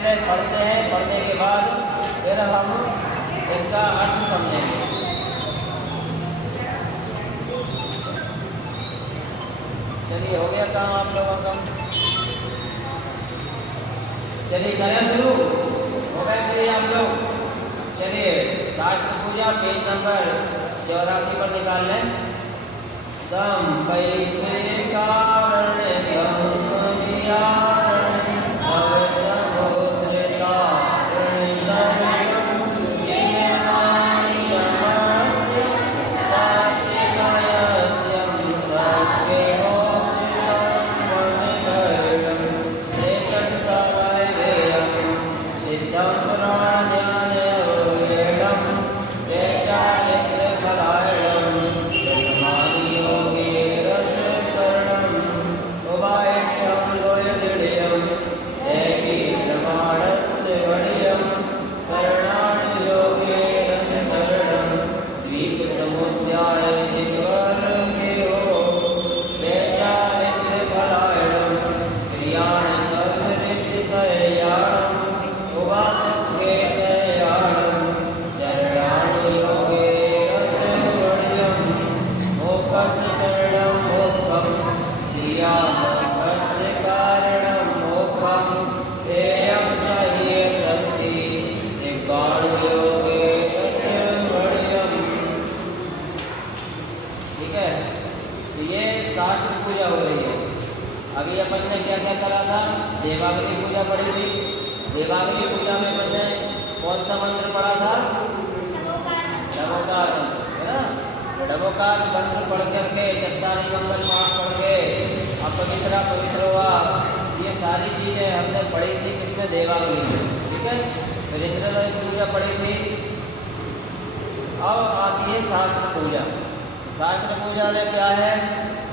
पहले पढ़ते हैं, पढ़ने के बाद फिर हम इसका अर्थ समझेंगे। चलिए, हो गया काम आप लोगों का? चलिए करें शुरू। हो गए फिर आप लोग? चलिए, शास्त्र पूजा पेज नंबर 84 पर निकाल लें। संपैसे कारण देवाग्नि पूजा पढ़ी थी। देवाग्नि पूजा में मैंने कौन सा मंत्र पढ़ा था? डमोकार मंत्र, है ना? डमोकार मंत्र पढ़ करके, चट्टानी मंगल पाठ पढ़ के अपवित्र पवित्र हुआ, ये सारी चीजें हमने पढ़ी थी किसमें? देवाग्नि में। ठीक है, फिर इंद्रदेव की पूजा पढ़ी थी। अब आती है शास्त्र पूजा। शास्त्र पूजा में क्या है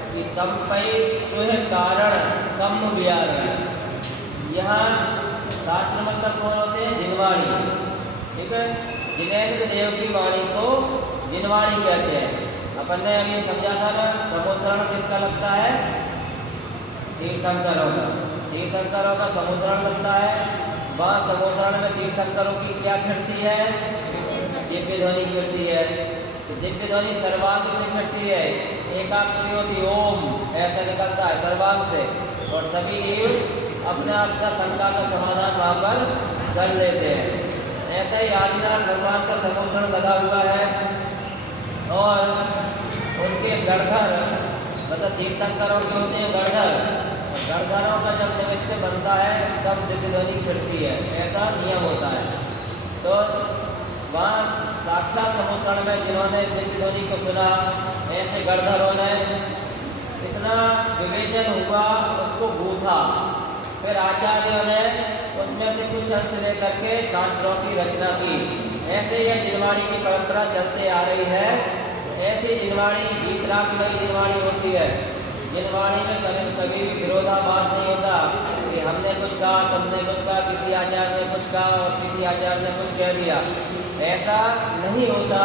कि संपै सुह कारण कम व्यारण। यहाँ शास्त्र मतलब कौन होते हैं? जिनवाणी। ठीक है, जिनेन्द्र देव की वाणी को जिनवाणी कहते हैं। अपन ने अभी समझा था ना, समुसरण किसका लगता है? तीर्थंकरों का। तीर्थंकरों का समुसरण लगता है। वहाँ समुसरण में तीर्थंकरों की क्या खिड़ती है? दिव्य ध्वनि खिड़ती है। दिव्य ध्वनि सर्वांग से खिड़ती है। एकाक्षरी होती ओम, ऐसा निकलता है सर्वांग से, और सभी जीव अपने आप का शंका का समाधान वहाँ पर कर लेते हैं। ऐसे ही आदिनाथ भगवान का समुसरण लगा हुआ है, और उनके गणधर मतलब तीर्थंकरों के होते हैं गणधर। गणधरों का जब निमित्त बनता है तब दिव्य ध्वनि खिड़ती है, ऐसा नियम होता है। तो वहाँ साक्षात समुसरण में जिन्होंने दिव्य ध्वनि को सुना, ऐसे गणधरों ने इतना विवेचन हुआ, उसको गूथा। फिर आचार्यों ने उसमें से कुछ अंश लेकर के शास्त्रों की रचना की। ऐसे यह जिनवाणी की परंपरा चलते आ रही है। ऐसी जिनवाणी गीतरागमयी जिनवाणी होती है। जिनवाणी में कभी भी विरोधाभास नहीं होता कि हमने कुछ कहा, तुमने कुछ कहा, किसी आचार्य ने कुछ कहा और किसी आचार्य ने कुछ कह दिया, ऐसा नहीं होता।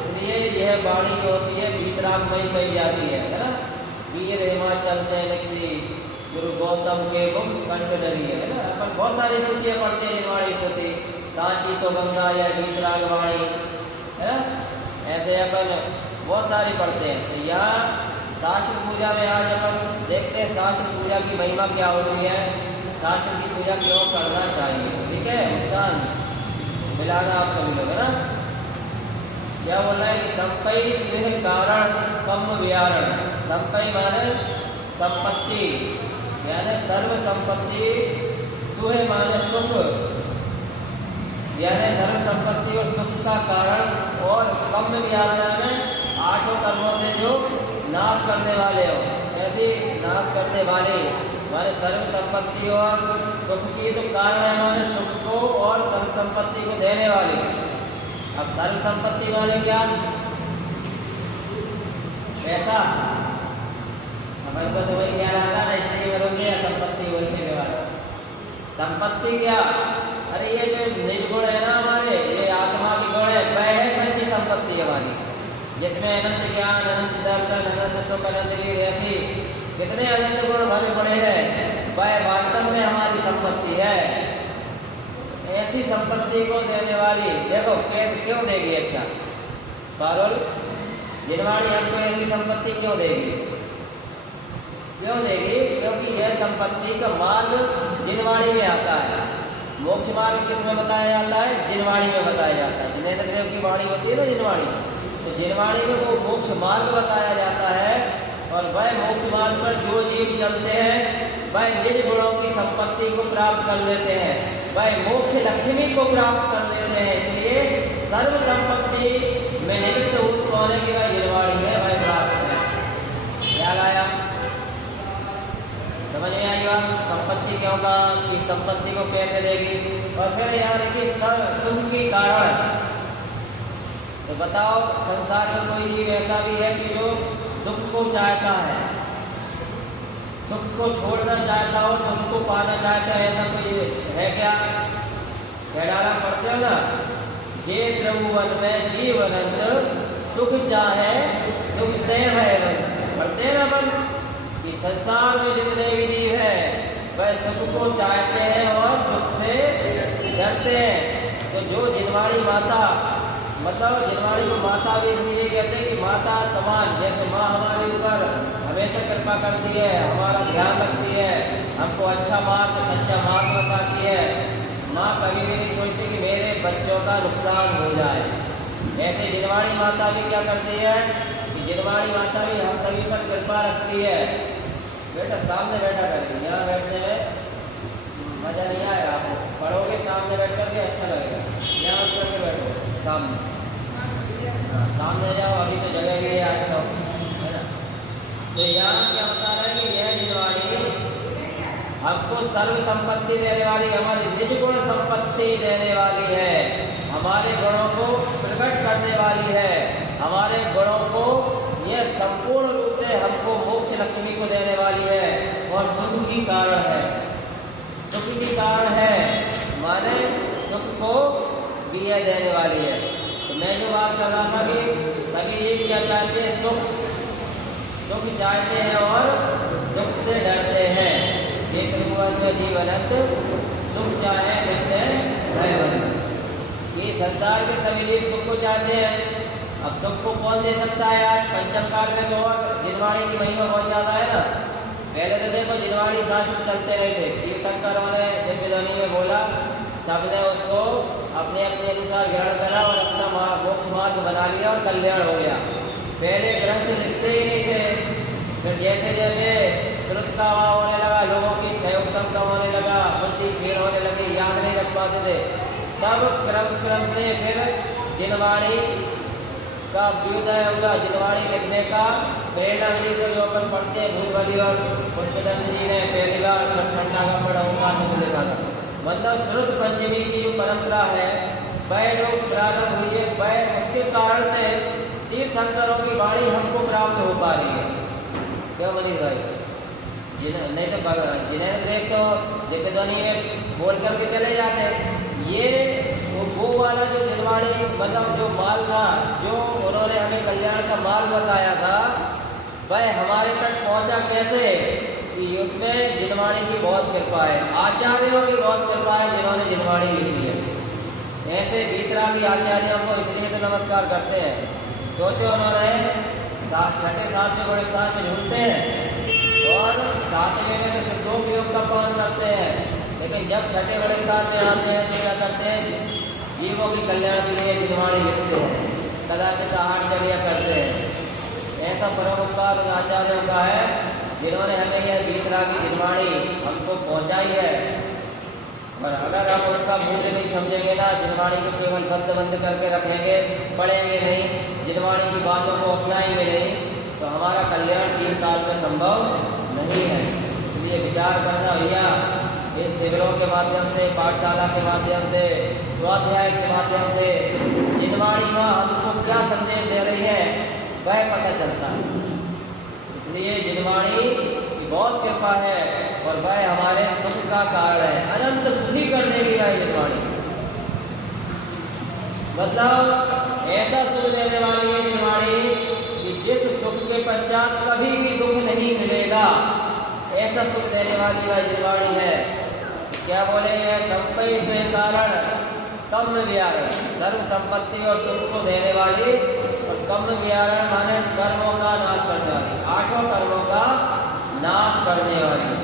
इसलिए यह वाणी जो होती है गीतरागमयी कही जाती है ना। वीर हिमाचल निकसी गुरु गौतम के मुख कंठ डरी, है ना। अपन बहुत सारी स्तुतियाँ पढ़ते हैं निवाणी स्तुति, सांची तो गंगा या गीतराग वाणी, है ना। ऐसे अपन बहुत सारी पढ़ते हैं। तो यहाँ शास्त्र पूजा में आज अपन देखते हैं शास्त्र पूजा की महिमा क्या होती है, शास्त्र की पूजा क्यों करना चाहिए। ठीक है, मुस्कान मिलाना आप सभी लोग, है ना। क्या बोल रहे हैं कि संपै स्विह कारण कम व्यारण। संपै माने संपत्ति, यानी सर्व संपत्ति। सुह माने सुख, यानी सर्व संपत्ति और सुख का कारण। और कम व्यारण में आठों कर्मों से जो नाश करने वाले हो, ऐसे नाश करने वाले माने सर्व संपत्ति और सुख की तो कारण है, माने सुख को और सर्व संपत्ति को देने वाले। अब सर्व संपत्ति वाले क्या? पैसा। अपन को तो वही क्या लगा ना, इसलिए बोलोगे संपत्ति बोलने के बाद। संपत्ति क्या? अरे ये जो निर्गुण है ना हमारे, ये आत्मा की गुण है, वह है सच्ची संपत्ति हमारी, जिसमें अनंत ज्ञान, अनंत दर्शन, अनंत सुख, अनंत वीर, ऐसी कितने अनंत गुण भरे पड़े हैं, वह वास्तव में हमारी संपत्ति है। संपत्ति को देने वाली, देखो क्यों देगी? अच्छा पारुल, जिनवाणी हमको ऐसी संपत्ति क्यों देगी? क्यों देगी? क्योंकि यह संपत्ति का मार्ग जिनवाणी में आता है। मोक्ष मार्ग किस में बताया जाता है? जिनवाणी में बताया जाता है। जिनेन्द्र देव की वाणी होती है ना जिनवाणी, तो जिनवाणी में वो मोक्ष मार्ग बताया जाता है। और वह मोक्ष मार्ग पर जो जीव चलते हैं वह निज गुणों की संपत्ति को प्राप्त कर लेते हैं, वह मोक्ष लक्ष्मी को प्राप्त कर लेते हैं। इसलिए सर्व संपत्ति में निमित्त भूत कौन है कि वह जिनवाणी है, वह प्राप्त है। क्या लाया? समझ में आई बात? संपत्ति क्यों कहा कि संपत्ति को कैसे देगी? और फिर यार कि सुख की कारण, तो बताओ संसार में कोई जीव ऐसा भी है कि जो सुख को चाहता है, सुख को छोड़ना चाहता हो, सुख को पाना चाहता है, ऐसा कोई है क्या? डाला पढ़ते हो ना, जे त्रिभुवन में जीवनंद सुख चाहे दुख दे भय, पढ़ते हैं ना अपन कि संसार में जितने भी जीव है वह सुख को चाहते हैं और दुख से डरते हैं। तो जो जिनवाणी माता, मतलब जिनवाणी को माता भी इसलिए कहते हैं कि माता समान, जैसे माँ हमारे ऊपर हमेशा कृपा करती है, हमारा ध्यान रखती है, हमको अच्छा मार्ग सच्चा मार्ग बताती है। माँ कभी भी नहीं सोचती कि मेरे बच्चों का नुकसान हो जाए। ऐसे जिनवाणी माता भी क्या करती है कि जिनवाणी माता भी हम सभी पर कृपा रखती है। बेटा सामने बैठा करके, यहाँ बैठने में मज़ा नहीं आएगा, आपको पढ़ोगे सामने बैठ करके अच्छा लगेगा। यहाँ उठ करके बैठो सामने, सामने जाओ, अभी तो जगह भी है आज तो, है ना। तो यहाँ क्या बता रहे हैं कि यह जिनवाणी हमको सर्व संपत्ति देने वाली, हमारी निज गुण संपत्ति देने वाली है, हमारे गुणों को प्रकट करने वाली है, हमारे गुणों को यह संपूर्ण रूप से हमको मोक्ष लक्ष्मी को देने वाली है और सुख की कारण है। सुख की कारण है माने सुख को भी यह देने वाली है। तो मैं जो बात कर रहा था कि सभी ये क्या चाहते हैं? सुख चाहते हैं और दुख से डरते हैं। एक त्रिभुवन में जीवनंत सुख चाहे दुख से भयवंत। ये संसार के सभी जीव सुख को चाहते हैं। अब सुख को कौन दे सकता है? आज पंचम काल में तो और जिनवाणी की महिमा बहुत ज़्यादा है ना। पहले तो देखो जिनवाणी शास्त्र चलते रहे थे, तीर्थंकरों ने दिव्यध्वनि में बोला, सबने उसको अपने अपने अनुसार ग्रहण करा और अपना मोक्ष मार्ग बना लिया और कल्याण हो गया। पहले ग्रंथ लिखते ही नहीं थे, फिर जैसे जैसे श्रुत का अभाव होने लगा, लोगों की क्षयोग कम होने लगा, बुद्धि क्षीण होने लगी, याद नहीं रख पाते थे, तब क्रम से फिर जिनवाणी का अभ्युदय हुआ। जिनवाणी लिखने का प्रेरणा मिली तो जो अपन पढ़ते हैं भूलभली और पुष्पदंत जी ने पहली बार ठंडा का बड़ा ओंकार में लिखा था। मतलब श्रुत पंचमी की जो परंपरा है वह जो प्रारंभ हुई है, वह उसके कारण से तीर्थंकरों की वाणी हमको प्राप्त हो पा रही है। क्या मनीष भाई? नहीं तो जिनेन्द्र देव तो दिव्यध्वनि में बोल करके चले जाते। ये वो वाला जो जिनवाणी, मतलब जो माल था, जो उन्होंने हमें कल्याण का माल बताया था, वह हमारे तक पहुंचा कैसे? कि उसमें जिनवाणी की बहुत कृपा है, आचार्यों की बहुत कृपा है जिन्होंने जिनवाणी लिखी है। ऐसे वीतरागी आचार्यों को इसलिए तो नमस्कार करते हैं। सोचो उन्होंने छठे सातवें बड़े स्थान में ढूंढते हैं और सातवें में सिद्धों योग का पालन करते हैं, लेकिन जब छठे बड़े स्थान में आते हैं तो क्या करते हैं? जीवों की कल्याण के लिए जिनवाणी लिखते हैं, कदाचित आहारचर्या करते हैं। ऐसा परोपकार उन आचार्यों का है जिन्होंने हमें यह वीतरागी जिनवाणी हमको पहुंचाई है। और अगर हम उसका मूल्य नहीं समझेंगे ना, जिनवाणी को केवल बंद करके रखेंगे, पढ़ेंगे नहीं, जिनवाणी की बातों को अपनाएंगे नहीं, तो हमारा कल्याण तीन काल में संभव नहीं है। इसलिए विचार करना भैया, इन शिविरों के माध्यम से, पाठशाला के माध्यम से, स्वाध्याय के माध्यम से जिनवाणी माँ हमको क्या संदेश दे रही है वह पता चलता है। इसलिए जिनवाणी की बहुत कृपा है और वह हमारे सुख का कारण है, अनंत सुधि करने की है जिनवाणी। मतलब ऐसा सुख देने वाली है जिनवाणी कि जिस सुख के पश्चात कभी भी दुख नहीं मिलेगा, ऐसा सुख देने वाली वह जिनवाणी है। क्या बोले? संपय से कारण कम व्यारण, सर्व संपत्ति और सुख को देने वाली, और कम व्यारण माने कर्मों का नाश करने वाली, आठों कर्मों का नाश करने वाली।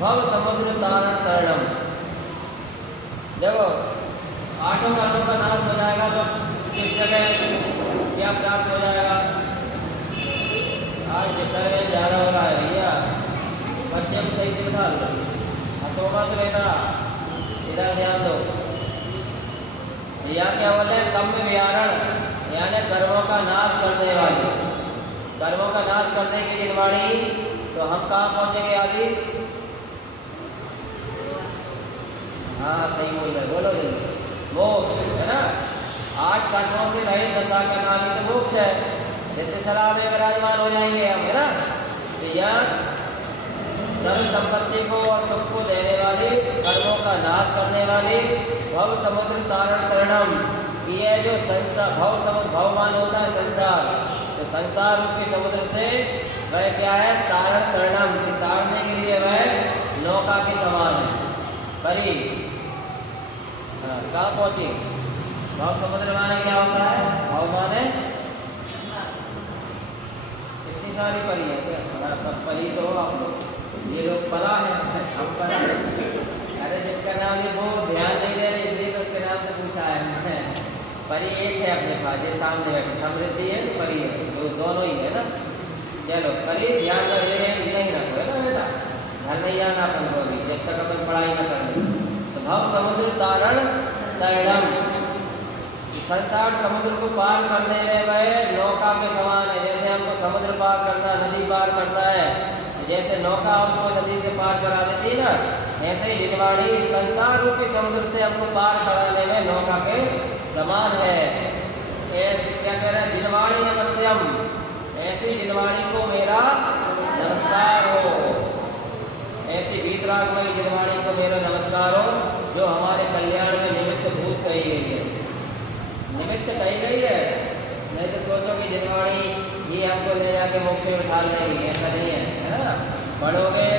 भव समुद्र तारण तरणम, देखो आठों कर्मों का नाश हो जाएगा तो किस जगह क्या प्राप्त हो जाएगा? आज जितना में ज़्यादा हो रहा है भैया, बच्चे को सही से बिठा दो, हंसो मत बेटा, इधर ध्यान दो। यहाँ क्या बोल रहे हैं? कम व्यारण यानी कर्मों का नाश करने वाली, कर्मों का नाश करने की जिनवाणी। तो हम कहाँ पहुँचेंगे आदि? हाँ सही बोल रहे, बोलो जल्दी। मोक्ष है ना, 8 कर्मों से रहित दशा का नाम ही तो मोक्ष है। जैसे सलाह में विराजमान हो जाएंगे हम, है ना। तो यह सर्व संपत्ति को और सुख को देने वाली, कर्मों का नाश करने वाली, भव समुद्र तारण तरणम, ये जो संसार भव समुद्र, भवमान होता है संसार, तो संसार रूपी समुद्र से वह क्या है? तारण तरणम, तारने के लिए वह नौका के समान है। परी कहाँ पहुंची? भव समुद्र माने क्या होता है? भव माने कितनी सारी परी है क्या? बड़ा सब परी तो आप लोग, ये लोग परा है, हम परा है। अरे जिसका नाम ये वो ध्यान नहीं दे रहे इसलिए तो उसके नाम से पूछा है। परी एक है अपने पास, ये सामने बैठे, समृद्धि है परी है, तो दोनों ही है ना। चलो परी ध्यान कर यही रखो, है ना बेटा, घर नहीं आना अपन को भी जब तक अपन पढ़ाई न करें। तो भव समुद्र तारण तरणम, संसार समुद्र को पार करने में वह नौका के समान है। जैसे हमको समुद्र पार करना, नदी पार करता है, जैसे नौका हमको नदी से पार करा देती है ना, ऐसे ही जिनवाणी संसार रूपी समुद्र से हमको पार कराने में नौका के समान है। ऐसे क्या कह रहे हैं? जिनवाणी नमस्यम, ऐसी जिनवाणी को मेरा नमस्कार हो, ऐसी वीतरागमयी जिनवाणी को मेरा नमस्कार हो, जो हमारे कल्याण में निमित्त भूत कही गई है। निमित्त कही गई है, नहीं तो सोचो कि जिनवाणी ये हमको ले जाके मोक्ष में उठा देगी, ऐसा नहीं है ना। बढ़ोगे,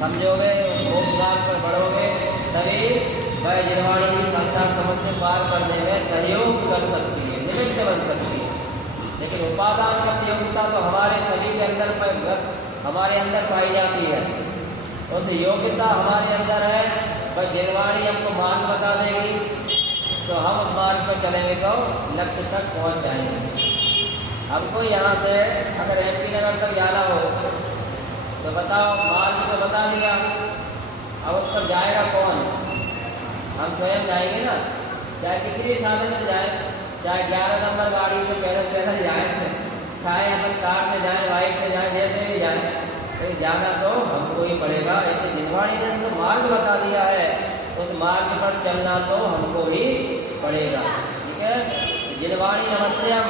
समझोगे, मोक्ष मार्ग पर बढ़ोगे, तभी वह जिनवाणी की संसार समस्या पार करने में सहयोग कर सकती है, निमित्त बन सकती है। लेकिन उपादान की योग्यता तो हमारे सभी के अंदर हमारे अंदर पाई जाती है, उस योग्यता हमारे अंदर है। बस जिनवाणी हमको मार्ग बता देगी तो हम उस मार्ग पर चलेंगे तो लक्ष्य तक पहुंच जाएंगे। हमको यहाँ से अगर MP नगर तक जाना हो तो बताओ, मार्ग तो बता दिया, अब उस पर जाएगा कौन? हम स्वयं जाएंगे ना, चाहे किसी भी साधन से जाए, चाहे 11 नंबर गाड़ी से पैदल जाए, चाहे अपन कार से जाए, बाइक से जाए, जैसे भी जाए, तो जाना तो हमको ही पड़ेगा। ऐसे जिनवाणी ने तो मार्ग बता दिया है, उस मार्ग पर चलना तो हमको ही पड़ेगा। ठीक है, जिनवाणी नमस्यम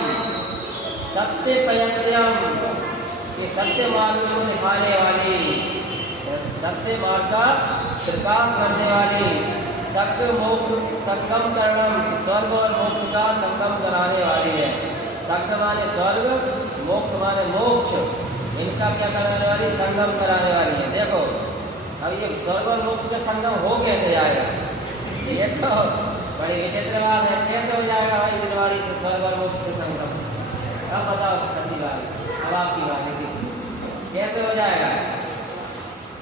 सत्य पयस्यम, ये सत्य मार्ग को दिखाने वाली, सत्य मार्ग का प्रकाश करने वाली, सक्य मोक्ष संगम करणम, स्वर्ग और मोक्ष का संगम कराने वाली है। सक्य माने स्वर्ग, मोक्ष माने मोक्ष, इनका क्या कराने वाली? संगम कराने वाली है। देखो अब ये स्वर्ग और मोक्ष का संगम हो कैसे जाएगा? ये तो बड़ी विचित्र बात है, कैसे हो जाएगा भाई जिनवाणी से स्वर्ग और मोक्ष का संगम? अब बताओ सबकी बात, अब आपकी बात है, कैसे हो जाएगा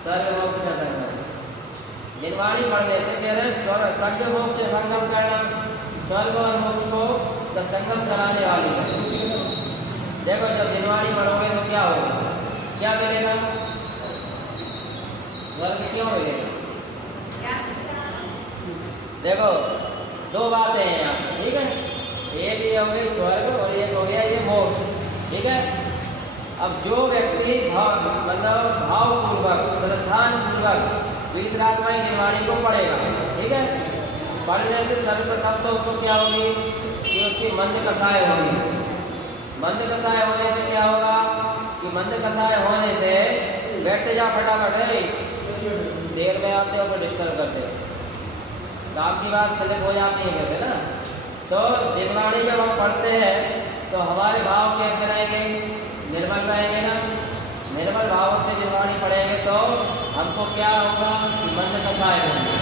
स्वर्ग मोक्ष का संगम? जिनवाणी पढ़ने से कह रहे स्वर्ग संग मोक्ष संगम करना, स्वर्ग और मोक्ष को का संगम कराने वाली है। देखो जब जिनवाणी पढ़ोगे तो क्या होगा? क्या मिलेगा? स्वर्ग क्यों मिलेगा? देखो दो बातें हैं यहाँ, ठीक है, एक ये हो गई स्वर्ग और एक हो गया ये मोक्ष। ठीक है, अब जो व्यक्ति मतलब भावपूर्वक, श्रद्धापूर्वक वीतरागमयी जिनवाणी को पढ़ेगा, ठीक है, पढ़ने से सर्वप्रथम तो उसको क्या होगी कि उसकी मंद कथाएं होगी। मंद कथाएं होने से क्या होगा कि मंद कथाएं होने से बैठते जा फटाफट है, देर में आते हो तो डिस्टर्ब करते हो, तो आपकी बात सेलेक्ट हो जाती है कहते ना। तो जिनवाणी जब हम पढ़ते हैं तो हमारे भाव कैसे रहेंगे? निर्मल रहेंगे ना। निर्मल भाव से जिनवाणी पढ़ेंगे तो हमको क्या होगा? मंद कथाएं होंगी।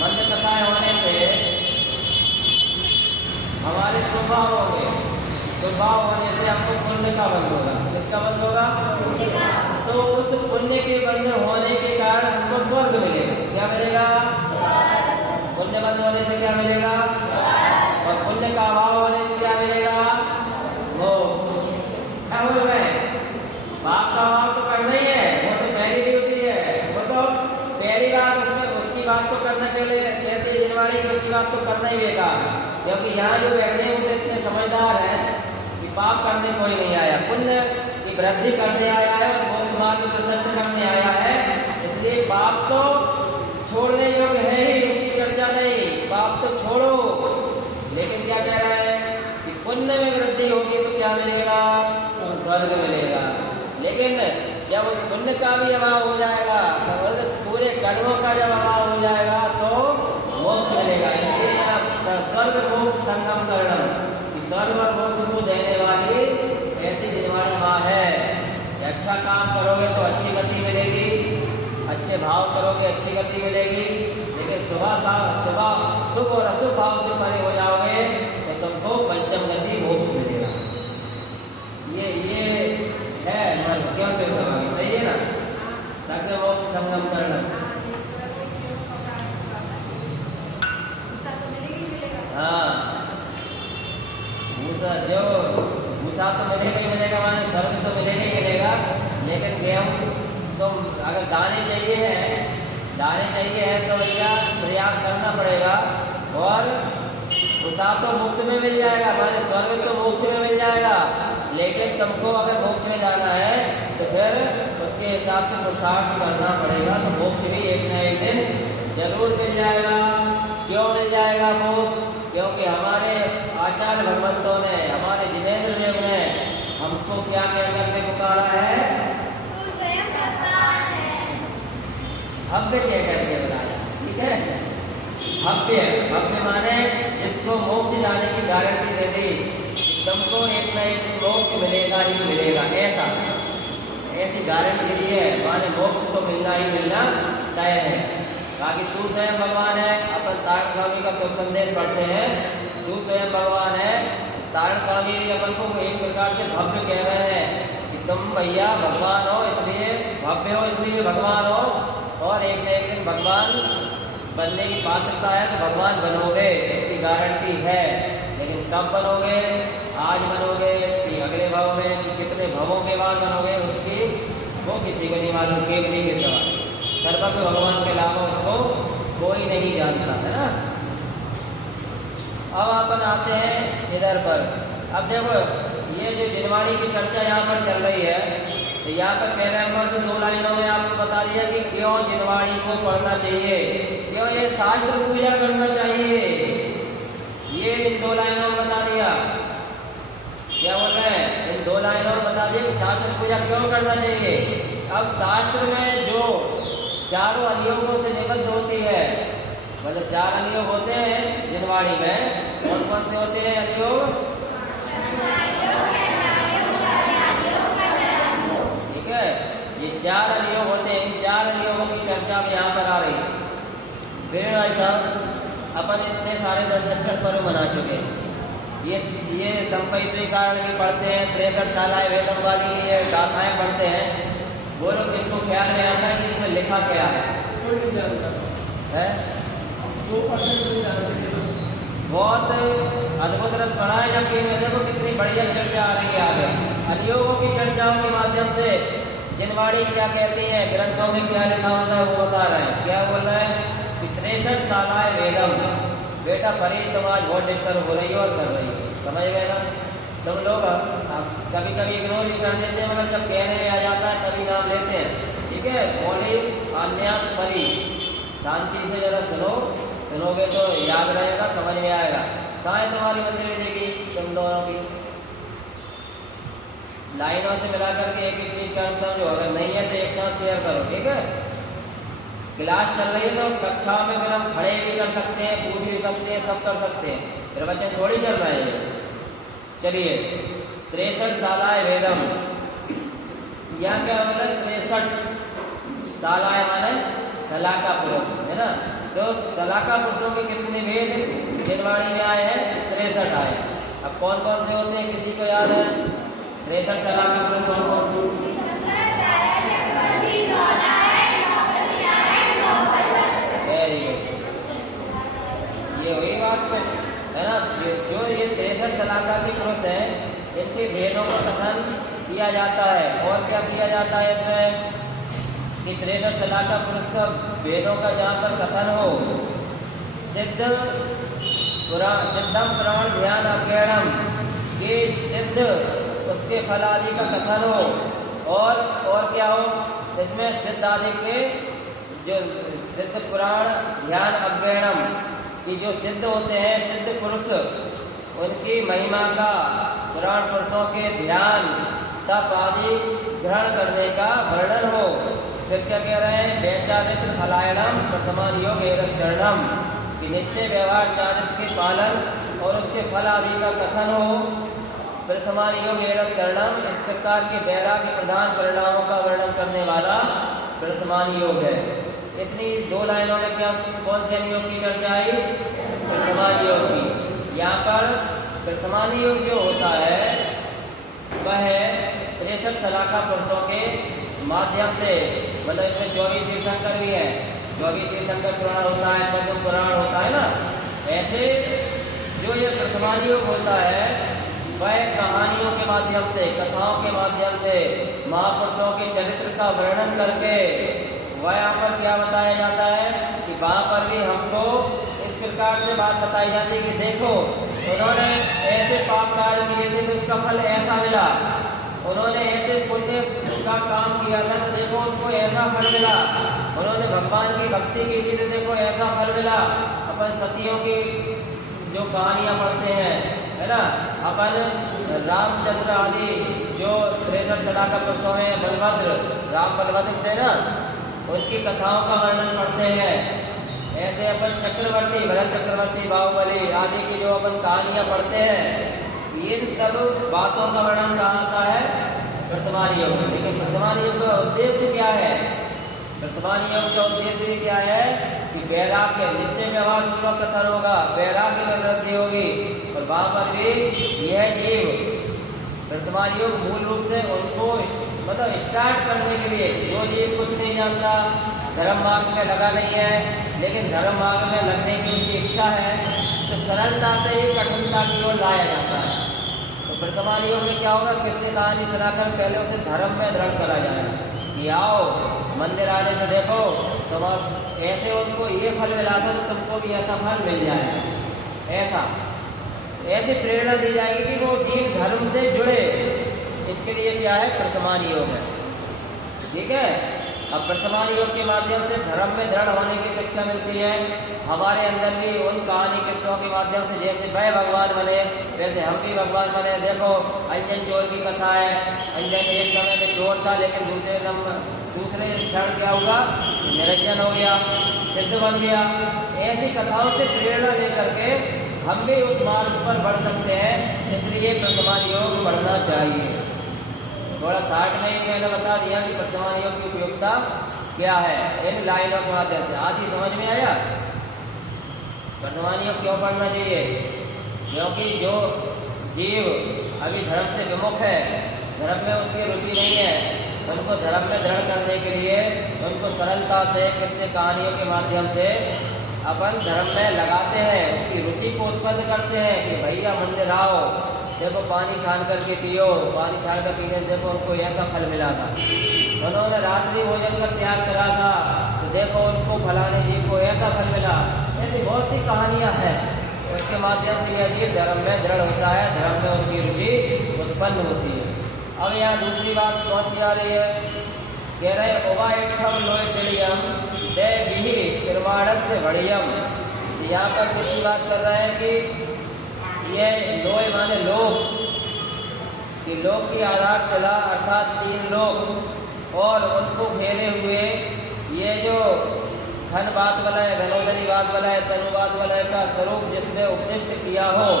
मंद कथाएं होने से स्वभाव होंगे। स्वभाव होने से हमको पुण्य का बंध होगा। किसका बंध होगा? तो उस पुण्य के बंध होने के कारण हमको स्वर्ग मिलेगा। क्या मिलेगा? पुण्य बंध होने से क्या मिलेगा? और पुण्य का अभाव होने से क्या मिलेगा? मोक्ष। क्या बोल रहे हैं? पाप का अभाव तो करना ही है, वो तो पहली ड्यूटी है। वो तो पहली बात, उसमें उसकी बात तो करना पहले कहते हैं जिनवाड़ी की, उसकी बात तो करना ही बेकार। क्योंकि यहाँ जो बैठे हैं वो इतने समझदार हैं कि पाप करने कोई नहीं आया, पुण्य की वृद्धि करने आया है और मोक्ष मार्ग प्रशस्त करने आया है। इसलिए पाप तो छोड़ने योग्य है ही, उसकी चर्चा नहीं। पाप तो छोड़ो, लेकिन क्या कह रहा है कि पुण्य में वृद्धि होगी तो क्या मिलेगा? स्वर्ग मिलेगा। लेकिन जब उस पुण्य का भी अभाव हो जाएगा, तो पूरे कर्मों का जब अभाव हो जाएगा तो मोक्ष मिलेगा। स्वर्ग मोक्ष संगम करणम, स्वर्ग और मोक्ष को देने वाली ऐसी जिनवाड़ी माँ है। अच्छा काम करोगे तो अच्छी गति मिलेगी, अच्छे भाव करोगे अच्छी गति मिलेगी। लेकिन सुबह शुभ और अशुभ भाव से परे हो जाओगे तो तुमको पंचम गति मोक्ष मिलेगा। ये है क्यों से सही है ना? सत्य मोक्ष संगम करना। हाँ, भूसा तो मिलेगा ही मिलेगा, माने स्वर्ग तो मिलेगा ही मिलेगा। लेकिन गेहूँ तो अगर दाने चाहिए है तो भैया प्रयास करना पड़ेगा। और भूसा तो मुफ्त में मिल जाएगा, माने स्वर्ग तो मोक्ष में मिल जाएगा। लेकिन तुमको अगर मोक्ष में जाना है तो फिर उसके हिसाब से पुरुषार्थ करना पड़ेगा। तो मोक्ष भी एक न एक दिन जरूर मिल जाएगा। क्यों मिल जाएगा मोक्ष? क्योंकि हमारे आचार्य भगवंतों ने, हमारे जिनेंद्र देव ने हमको क्या कह करके पुकारा है? भव्य कह करके बुलाया। ठीक है, भव्य माने जिसको मोक्ष जाने की गारंटी दे दी, तुमको एक न एक दिन मोक्ष मिलेगा ही मिलेगा, ऐसी गारंटी दी है। माने मोक्ष तो मिलना ही मिलना तय है। बाकी तू स्वयं भगवान है। अपन तारण स्वामी का शुभ संदेश पढ़ते हैं, तू स्वयं भगवान है। तारण स्वामी भी अपन को एक प्रकार से भव्य कह रहे हैं कि तुम भैया भगवान हो, इसलिए भव्य हो, इसलिए भगवान हो। और एक न एक दिन भगवान बनने की पात्रता है तो भगवान बनोगे, इसकी गारंटी है। लेकिन कब बनोगे? आज बनोगे कि अगले भाव में, कि कितने भावों के बाद बनोगे, उसकी वो किसी को नहीं मालूम। केवली के सवाल सर्वज्ञ भगवान के अलावा उसको कोई नहीं जानता है ना। अब अपन आते हैं इधर पर। अब देखो ये जो जिनवाड़ी की चर्चा यहाँ पर चल रही है, तो यहाँ पर पहले नंबर तो 2 लाइनों में आपको बता दिया कि क्यों जिनवाड़ी को पढ़ना चाहिए, क्यों ये शास्त्र पूजा करना चाहिए। ये इन 2 लाइनों में बता दिया। क्या बोल रहे हैं? इन 2 लाइनों में बता दिया कि शास्त्र पूजा क्यों करना चाहिए। अब शास्त्र में जो चारों अधियोगों से निबद्ध होती है, मतलब 4 अधियोग होते हैं जिनवाड़ी में। कौन कौन से होते हैं अधियोग? ठीक है, ये 4 अधियोग होते हैं। इन 4 अधियोगों की चर्चा यहाँ पर आ रही है। फिर भाई साहब अपन इतने सारे 10 लक्षण पर्व मना चुके हैं। ये संपैसे कारण की पढ़ते हैं, 63 सालाएं वेदम वाली ये गाथाएं पढ़ते हैं। वो लोग किसको ख्याल में आता है कि इसमें लिखा क्या है? है? 2% बहुत अद्भुत रस पढ़ा है। जब कि देखो कितनी बढ़िया चर्चा आ रही है आगे। अधियोगों की चर्चाओं के माध्यम से जिनवाड़ी क्या कहती है, ग्रंथों में क्या लिखा होता है वो बता रहे हैं। क्या बोल रहे हैं कि 63 सालाएं वेदम। बेटा फरीद तुम आज बहुत डिस्टर्ब हो रही हो और कर रही हो, समझ गए ना? तुम लोग कभी कभी इग्नोर भी कर देते हैं, मगर जब कहने में आ जाता है तभी नाम लेते हैं। ठीक है, मौली आन्यान परी, शांति से जरा सुनोगे तो याद रहेगा, समझ में आएगा। कहाँ है तुम्हारी मंदिर देगी? तुम दोनों की लाइनों से मिला करके एक एक चीज का समझो। अगर नहीं है तो एक साथ शेयर करो। ठीक है, क्लास चल रही है तो कक्षा में फिर हम खड़े भी कर सकते हैं, पूछ भी सकते हैं, सब कर सकते हैं। फिर बच्चे थोड़ी चल रहे हैं। चलिए, 63 सालाएं वेदम। यहाँ क्या हो रहा है? 63 सालाएं माने सलाका पुरुष है ना। तो सलाका पुरुषों के कितने वेद जिनवाड़ी में आए हैं? 63 आए। अब कौन कौन से होते हैं, किसी को याद है? 63 शलाका पुरुष कौन कौन? वेरी गुड, ये हुई बात कुछ, है ना? जो ये 63 शलाका के पुरुष हैं, इनके भेदों का कथन किया जाता है। और क्या किया जाता है इसमें कि 63 शलाका पुरुष का भेदों का जहाँ पर कथन हो, सिद्धम पुराण ध्यान अज्ञानम, ये सिद्ध उसके फल आदि का कथन हो। और क्या हो इसमें, सिद्ध आदि के जो सिद्ध पुराण ध्यान अज्ञानम, कि जो सिद्ध होते हैं सिद्ध पुरुष, उनकी महिमा का, पुराण पुरुषों के ध्यान तप आदि ग्रहण करने का वर्णन हो। फिर क्या कह रहे हैं? वैचारित्र फलायनम प्रथमान योग एरस्करणम, कि निश्चय व्यवहार चारित्र के पालन और उसके फल आदि का कथन हो। प्रथमान योग एरस्करणम, इस प्रकार के वैराग्य प्रधान परिणामों का वर्णन करने वाला प्रथमान योग है। इतनी 2 लाइनों में क्या कौन से योग की चर्चा आई? प्रथमान योग की। यहाँ पर प्रथमान योग जो होता है वह 63 शलाका पुरुषों के माध्यम से, मतलब इसमें 24 तीर्थंकर भी है, 24 तीर्थंकर पुराण होता है, पद्म पुराण होता है ना, ऐसे जो ये प्रथमान योग होता है वह कहानियों के माध्यम से, कथाओं के माध्यम से, महापुरुषों के चरित्र का वर्णन करके वह यहाँ पर क्या बताया जाता है कि वहाँ पर भी हमको इस प्रकार से बात बताई जाती है कि देखो उन्होंने ऐसे पाप कार्य किए थे तो उसका फल ऐसा मिला, उन्होंने ऐसे पुण्य का काम किया था तो देखो उनको ऐसा फल मिला, उन्होंने भगवान की भक्ति की थी तो देखो ऐसा फल मिला। अपन सतियों की जो कहानियाँ पढ़ते हैं, है ना, अपन रामचंद्र आदि जो 63 शलाका पुरुषों में बलभद्र, राम बलभद्र थे ना, उनकी कथाओं का वर्णन पढ़ते हैं। ऐसे अपन चक्रवर्ती, भरत चक्रवर्ती, बाहुबली आदि की जो अपन कहानियाँ पढ़ते हैं, इन सब बातों का वर्णन कहाँ आता है? वर्तमान योग में। लेकिन वर्तमान योग का उद्देश्य क्या है? वर्तमान योग का उद्देश्य क्या है कि वैराग्य, निश्चय व्यवहार पूर्वक कथन होगा, वैराग्य में वृद्धि होगी। और वहाँ पर भी यह जीव वर्तमान योग मूल रूप से उनको मतलब स्टार्ट करने के लिए, जो जीव कुछ नहीं जानता, धर्म मार्ग में लगा नहीं है, लेकिन धर्म मार्ग में लगने की उसकी इच्छा है, तो सरलता से ही कठिनता की ओर लाया जाता है। तो वर्तमान योग में क्या होगा? किससे कहानी सुनाकर पहले उसे धर्म में दृढ़ करा जाएगा कि आओ मंदिर आने से देखो तुम ऐसे उनको ये फल मिला था तो तुमको भी ऐसा फल मिल जाएगा, ऐसी प्रेरणा दी जाएगी कि वो जीव धर्म से जुड़े। इसके लिए क्या है? वर्तमान योग है। ठीक है, अब वर्तमान योग के माध्यम से धर्म में दृढ़ होने की शिक्षा मिलती है। हमारे अंदर भी उन कहानी किस्सों के माध्यम से, जैसे वह भगवान बने वैसे हम भी भगवान बने। देखो अंजन चोर की कथा है, अंजन एक समय में चोर था लेकिन दूसरे क्षण क्या हुआ? निरंजन हो गया, सिद्ध बन गया। ऐसी कथाओं से प्रेरणा लेकर के हम भी उस मार्ग पर बढ़ सकते हैं, इसलिए वर्तमान योग बढ़ना चाहिए। थोड़ा 60 में ही मैंने बता दिया कि वर्तमान योग की उपयोगिता क्या है इन लाइनों के माध्यम से। आज ही समझ में आया वर्तमान योग क्यों पढ़ना चाहिए? क्योंकि जो जीव अभी धर्म से विमुख है, धर्म में उसकी रुचि नहीं है, उनको धर्म में दृढ़ करने के लिए उनको सरलता से किस्से कहानियों के माध्यम से अपन धर्म में लगाते हैं, उसकी रुचि को उत्पन्न करते हैं कि भैया मंदिर आओ, देखो पानी छान करके पियो, पानी छान कर पीने से देखो उनको ऐसा फल मिला था, उन्होंने रात्रि भोजन का त्याग करा था तो देखो उनको फलाने जी को ऐसा फल मिला। ऐसी बहुत सी कहानियाँ हैं, उसके माध्यम से यह जीव धर्म में दृढ़ होता है, धर्म में उसकी रुचि उत्पन्न होती है। अब यहाँ दूसरी बात कौन सी आ रही है? कह रहे उवाइठम लोयम दे विहि निर्माणस से बढ़ियम। यहाँ पर किसकी बात कर रहे हैं कि ये लोय माने लोक, कि लोक की आधारशिला अर्थात 3 लोक और उनको घेरे हुए ये जो धनवाद वलय, धनोदरीवाद वलय, तनुवाद वलय का स्वरूप जिसने उपदिष्ट किया हो,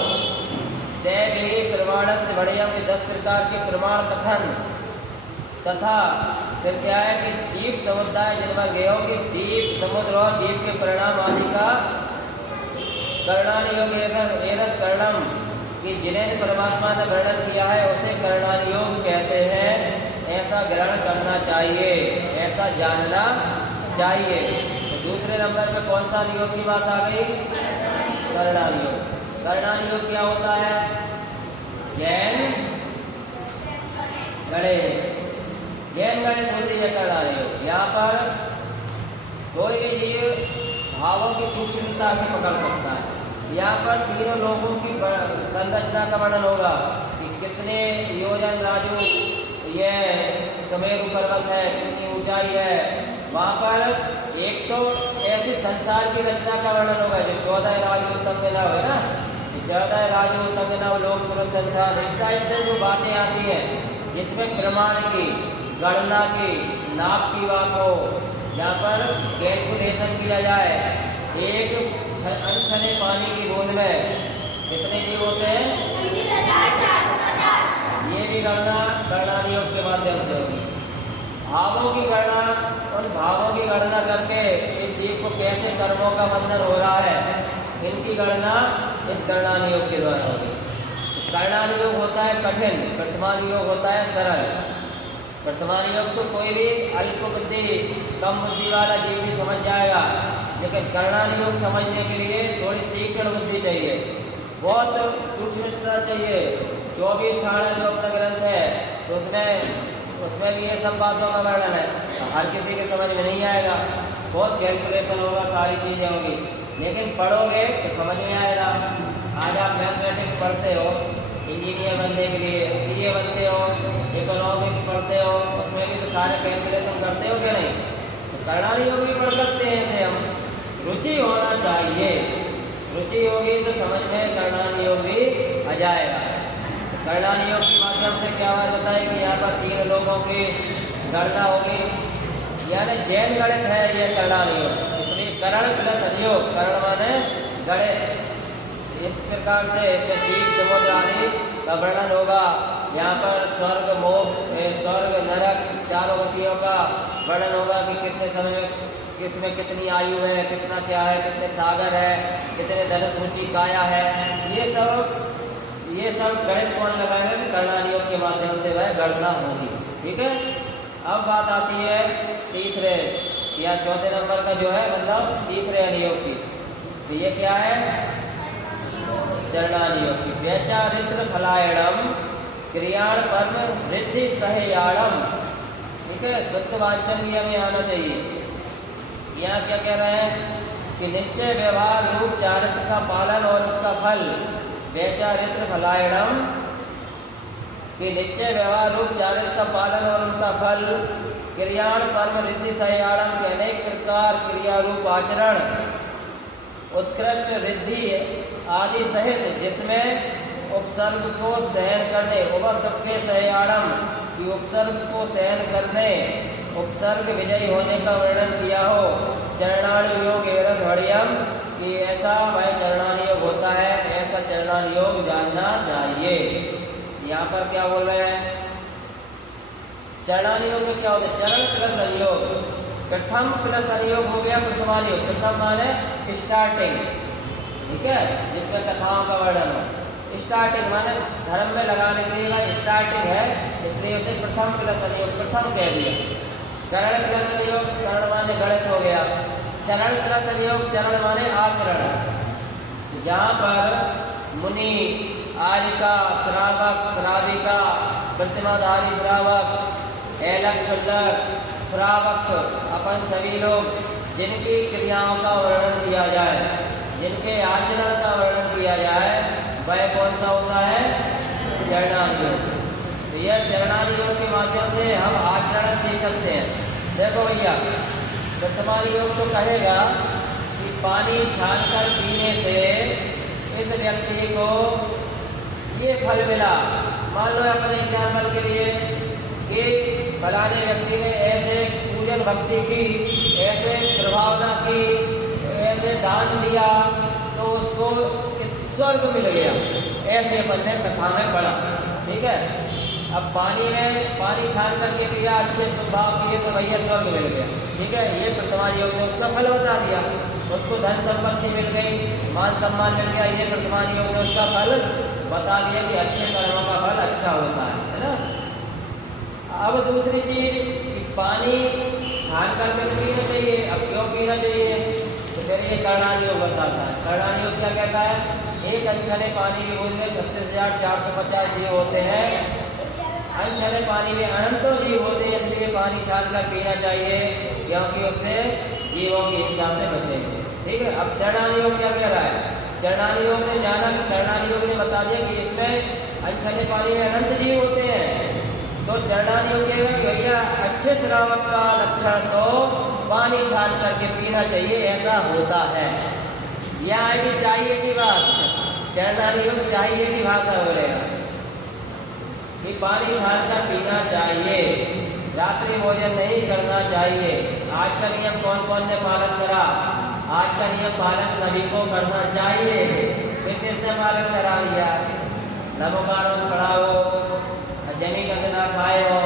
देवी प्रमाण से बढ़ियम के 10 प्रकार के प्रमाण कथन तथा फिर क्या है कि द्वीप समुदाय जिनमें गए हो कि द्वीप समुद्र और द्वीप के परिणाम आदि का कर्णानी योग एरस कर्णम कि जिन्हें परमात्मा ने वर्णन किया है उसे करणान योग कहते हैं, ऐसा ग्रहण करना चाहिए, ऐसा जानना चाहिए। तो दूसरे नंबर पे कौन सा योग की बात आ गई? करणान योग। करणान योग क्या होता है? जैन गणित, जैन गणित होती है करणान योग। यहाँ पर कोई भी जीव भावों की सूक्ष्मता से पकड़ सकता है। यहाँ पर तीनों लोगों की संरचना का वर्णन होगा कि कितने योजन राजू ये सुमेरु पर्वत है, कितनी ऊंचाई है। वहाँ पर एक तो ऐसे संसार की रचना का वर्णन होगा जो 14 राजू तंगनव है ना, 14 राजू तंगनव लोक पुरुष संसार, इस टाइप से जो बातें आती हैं जिसमें प्रमाण की, गणना की, नाप की बात हो, यहाँ पर कैलकुलेशन किया जाए। एक अनछने पानी की बूंद में कितने जीव होते हैं? ये भी गणना करणान योग के माध्यम से होगी। भावों की गणना, उन भावों की गणना करके इस जीव को कैसे कर्मों का बंधन हो रहा है, इनकी गणना इस करणान योग के द्वारा होगी। करणान योग होता है कठिन, वर्तमान योग होता है सरल। वर्तमान योग तो कोई भी अल्प बुद्धि, कम बुद्धि वाला जीव भी समझ जाएगा, लेकिन करणान योग समझने के लिए थोड़ी तीक्ष्ण बुद्धि चाहिए, बहुत सूक्ष्मता चाहिए। 24 ठाणे जो अपना ग्रंथ है तो उसमें भी ये सब बातों का वर्णन है। हर किसी के समझ में नहीं आएगा, बहुत कैलकुलेशन होगा, सारी चीज़ें होंगी, लेकिन पढ़ोगे तो समझ में आएगा। आज आप मैथमेटिक्स पढ़ते हो इंजीनियर बनने के लिए, सीए बनते हो, इकोनॉमिक्स पढ़ते हो, उसमें भी तो सारे कैलकुलेशन करते हो क्या नहीं? तो करणान योग भी पढ़ सकते हैं। ऐसे हम रुचि होना चाहिए, रुचि होगी तो समझ में करणान योग भी आ जाएगा। करणान योग के माध्यम से क्या बात बताए कि यहाँ पर 3 लोगों की गणना होगी, यानी जैन गणित है ये करणान योग। इसलिए करण प्लस अधियोग, करण माने गणित, इस प्रकार से इसमें जीव समुद्र आदि का वर्णन होगा। यहाँ पर स्वर्ग मोक्ष, स्वर्ग नरक, चारों गतियों का वर्णन होगा कि कितने समय में किसमें कितनी आयु है, कितना क्या है, कितने सागर है, कितने धनुष रुचि काया है। ये सब गणित कौन लगाएगा? कि करणान योग के माध्यम से वह गणना होगी। ठीक है। अब बात आती है तीसरे या चौथे नंबर का जो है, मतलब तीसरे अनुयोग की। तो ये क्या है? चरणान योग की। व्यचारित्र फलायणम क्रियाण कर्म वृद्धि सहयाणम। ठीक है, शुद्ध वाचन भी हमें आना चाहिए। यहाँ क्या कह रहे हैं कि निश्चय व्यवहार रूप चारित्र का पालन और उसका फल, व्यचारित्र फलायणम, कि निश्चय व्यवहार रूप चारित्र का पालन और उनका फल, क्रियाण कर्म रिद्धि सहयाणम के अनेक प्रकार क्रिया रूप आचरण, उत्कृष्ट रिद्धि आदि सहित जिसमें उपसर्ग को सहन करने, उपसर्ग सहयाणम की उपसर्ग को सहन करने, उपसर्ग विजयी होने का वर्णन किया हो। चरणान योग एरस हरियम, कि ऐसा वह चरणान योग होता है, ऐसा चरणान योग जानना चाहिए। यहाँ पर क्या बोल रहे हैं? चरणान योग में क्या होता है? चरण प्लस अनुयोग, प्रथम प्लस अनुयोग हो गया प्रथमान योग। प्रथम माने स्टार्टिंग, ठीक है, जिसमें कथाओं का वर्णन हो। स्टार्टिंग माने धर्म में लगाने के लिए स्टार्टिंग है, इसलिए उसे प्रथम प्लस अनुयोग प्रथम कह दिया। करण प्लस अनुयोग, करण माने गणित हो गया। चरण प्लस अनुयोग, चरण माने आचरण। जहाँ पर मुनि, आर्यिका, श्रावक, श्राविका, प्रतिमाधारी श्रावक, एलक, शुल्लक, श्रावक, अपन सभी लोग जिनकी क्रियाओं का वर्णन किया जाए, जिनके आचरण का वर्णन किया जाए, वह कौन सा होता है? चरणान योग। तो यह चरणान योग के माध्यम से हम आचरण सीख सकते हैं। देखो भैया, वर्तमान योग तो कहेगा कि पानी छानकर पीने से इस व्यक्ति को ये फल मिला। मान लो अपने एग्जाम्पल के लिए कि फलाने व्यक्ति ने ऐसे पूजन भक्ति की, ऐसे प्रभावना की, ऐसे दान दिया तो उसको स्वर्ग मिल गया, ऐसे अपन ने कथा में पढ़ा। ठीक है, अब पानी छान करके पिया, अच्छे स्वभाव किए तो भैया स्वर्ग मिल गया। ठीक है, ये वर्तमान योग में उसका फल बता दिया, उसको धन संपत्ति मिल गई, मान सम्मान मिल गया, ये वर्तमान योग में उसका फल बता दिया कि अच्छे कर्मों का फल अच्छा होता है ना। अब दूसरी चीज कि पानी छान करके पीना चाहिए। अब क्यों पीना चाहिए, तो फिर ये करणान योग बताता है। करणान योग क्या कहता है, एक अनछने पानी की बूंद में 36,450 जीव होते हैं। अनछने पानी में अनंतों जीव होते हैं, इसलिए पानी छान कर पीना चाहिए, क्योंकि उससे जीवों की हिंसा से बचेंगे। ठीक है। अब चरणान योग क्या कह रहा है, चरणान योग ने जाना कि चरणान योग ने बता दिया कि इसमें अनछने पानी में अनंत जीव होते हैं। तो चरणान योग कहेगा कि भैया अच्छे श्रावक का लक्षण तो पानी छान करके पीना चाहिए, ऐसा होता है। यह आएगी चाहिए की बात, चरणान योग चाहिए की भाषा बोलेगा कि पानी छान कर पीना चाहिए, रात्रि भोजन नहीं करना चाहिए। आज का नियम कौन कौन ने पालन करा, आज का नियम पालन सभी को करना चाहिए। किसने पालन करा भैया, नमोकारों पढ़ाओ, जमी कंदना खाए हो,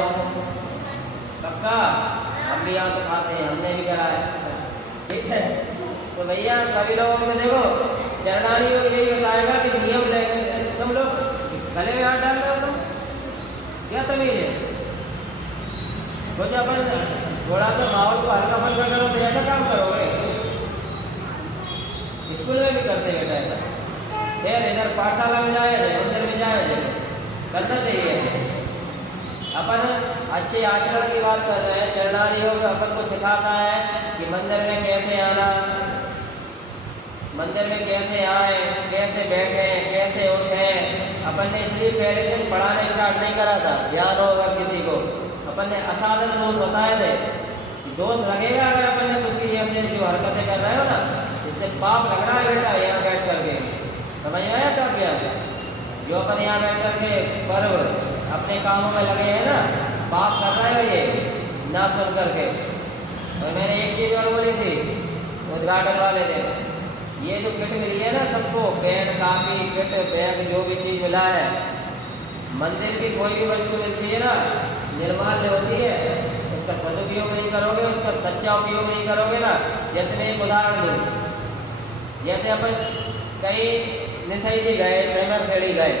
पक्का हम भी यहाँ तो खाते हैं, हमने भी करा है। ठीक है। तो भैया सभी लोगों को देखो चरणानी योग यही बताएगा कि नियम लेके तुम लोग गले में हाथ डाल रहे हो, तुम क्या तमीज है, कुछ अपन थोड़ा सा माहौल को हल्का फुल्का करो तो ऐसा काम करोगे। स्कूल में भी करते बेटा ऐसा, फिर इधर पाठशाला में जाए, मंदिर में जाए, करना चाहिए। अपन अच्छे आचरण की बात कर रहे हैं। चरणान योग अपन को सिखाता है कि मंदिर में कैसे आना, मंदिर में कैसे आए, कैसे बैठे, कैसे उठे। अपन ने इसलिए पहले दिन पढ़ाने स्टार्ट नहीं करा था, ध्यान हो अगर किसी को, अपन ने असाधन दोष बताए थे। दोष लगेगा अगर अपन ने कुछ भी ऐसे जो हरकतें कर रहे हो ना, इससे पाप लग रहा है बेटा। यहाँ बैठ करके समझ में आया था क्या, जो अपन यहाँ बैठ करके पर्व अपने कामों में लगे हैं ना, पाप कर रहे हो ये ना सुन करके। और मैंने एक चीज़ और बोली थी उद्घाटन वाले ने, ये जो किट मिली है ना सबको, पेन कापी किट बैग जो भी चीज़ मिला है, मंदिर की कोई भी वस्तु मिलती है ना निर्माल्य होती है, उसका सदुपयोग नहीं करोगे, उसका सच्चा उपयोग नहीं करोगे ना। जैसे एक उदाहरण दूँ, जैसे अपन कहीं निसई जी गए, सहमत खेड़ी गए,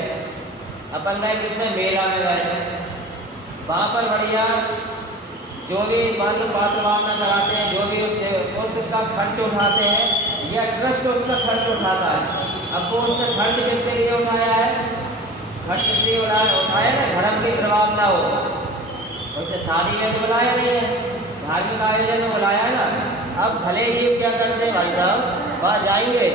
अपन गए किसमें मेला में गए, वहाँ पर बढ़िया जो भी मान लो पात्र कराते हैं, जो भी उसका खर्च उठाते हैं, या ट्रस्ट उसका खर्च उठाता है। अब वो उसका खर्च किसके लिए उठाया है, खर्च इसलिए उठाया ना धर्म की प्रभाव ना हो। उससे शादी में तो बुलाया नहीं है, धार्मिक आयोजन में बुलाया है ना। अब भले ही क्या करते हैं भाई साहब, वहाँ जाएंगे,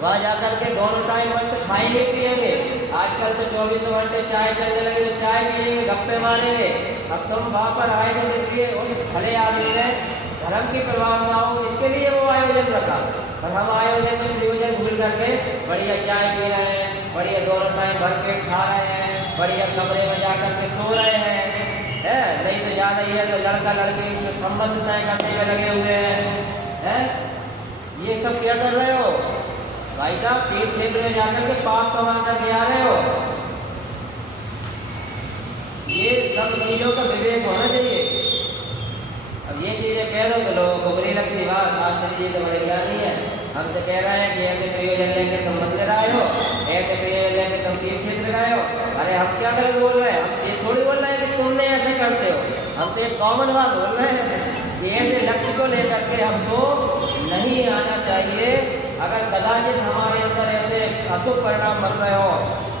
वहाँ जाकर के दोनों टाइम मस्त खाएंगे पिएंगे। आजकल तो 24 घंटे चाय चलने लगे, तो चाय पिएंगे, गप्पे मारेंगे। अब तुम वहाँ पर आए तो इसलिए उस भले आदमी ने धर्म की प्रभाव ना हो इसके लिए वो आयोजन रखा, और हम आयोजन में प्रयोजन भूल करके बढ़िया चाय पी रहे हैं, बढ़िया दोनों टाइम भर पेट खा रहे हैं, बढ़िया कमरे में जा करके सो रहे हैं। नहीं तो ज़्यादा ही है तो लड़का लड़की इसमें संबंध तय करने में लगे हुए हैं। ये सब क्या कर रहे हो भाई साहब, तीर्थ क्षेत्र में जाकर के पाप कमा करके आ रहे हो। ये सब चीजों का विवेक होना चाहिए। अब ये चीजें कह दो तो लोगों को बुरी लगती, बात शास्त्री जी तो बड़े ज्ञानी है, हमसे कह रहे हैं कि ऐसे प्रयोजन लेके तुम मंदिर आए हो, ऐसे प्रयोजन लेके तुम तीर्थ क्षेत्र गए हो। अरे हम क्या गलत बोल रहे हैं, हम ये थोड़ी बोल रहे हैं कि तुमने ऐसे करते हो, हम तो एक कॉमन बात बोल रहे हैं कि ऐसे लक्ष्य को लेकर के हमको नहीं आना चाहिए। अगर कदाचित हमारे अंदर ऐसे अशुभ परिणाम बन रहे हो,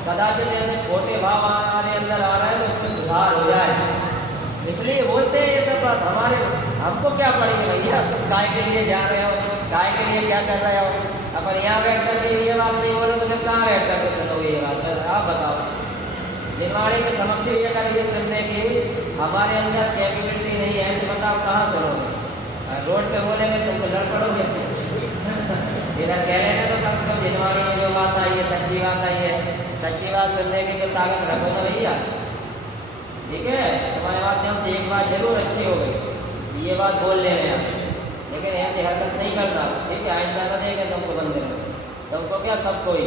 कदाचित ऐसे छोटे भाव हमारे अंदर आ रहे हैं, तो उसमें सुधार हो जाए। इसलिए बोलते हैं ये सब बात। हमारे हमको क्या पड़ेगी भैया, तुम काय के लिए जा रहे हो, काय के लिए क्या कर रहे हो। अपन यहाँ बैठ करके ये बात नहीं बोलो तो फिर कहाँ बैठ करके सुनोगे ये बात, आप बताओ। निर्माणी के समक्ष ये अगर ये सुनने की हमारे अंदर कैपेबिलिटी नहीं है तो बताओ कहाँ सुनोगे। रोड पे बोलेंगे तुमको लड़ पड़ोगे। इधर कह रहे थे तो कम से कम निर्माणी में जो बात आई है सच्ची बात आई है, सच्ची बात सुनने की तो ताकत रखो ना भैया। ठीक है, तुम्हारे माध्यम से एक बात जरूर अच्छी हो गई, ये बात बोल ले रहे हैं, लेकिन ऐसे हरकत नहीं करना। ठीक है, आइंदा न देंगे तुमको बंदे, तुमको क्या सब कोई।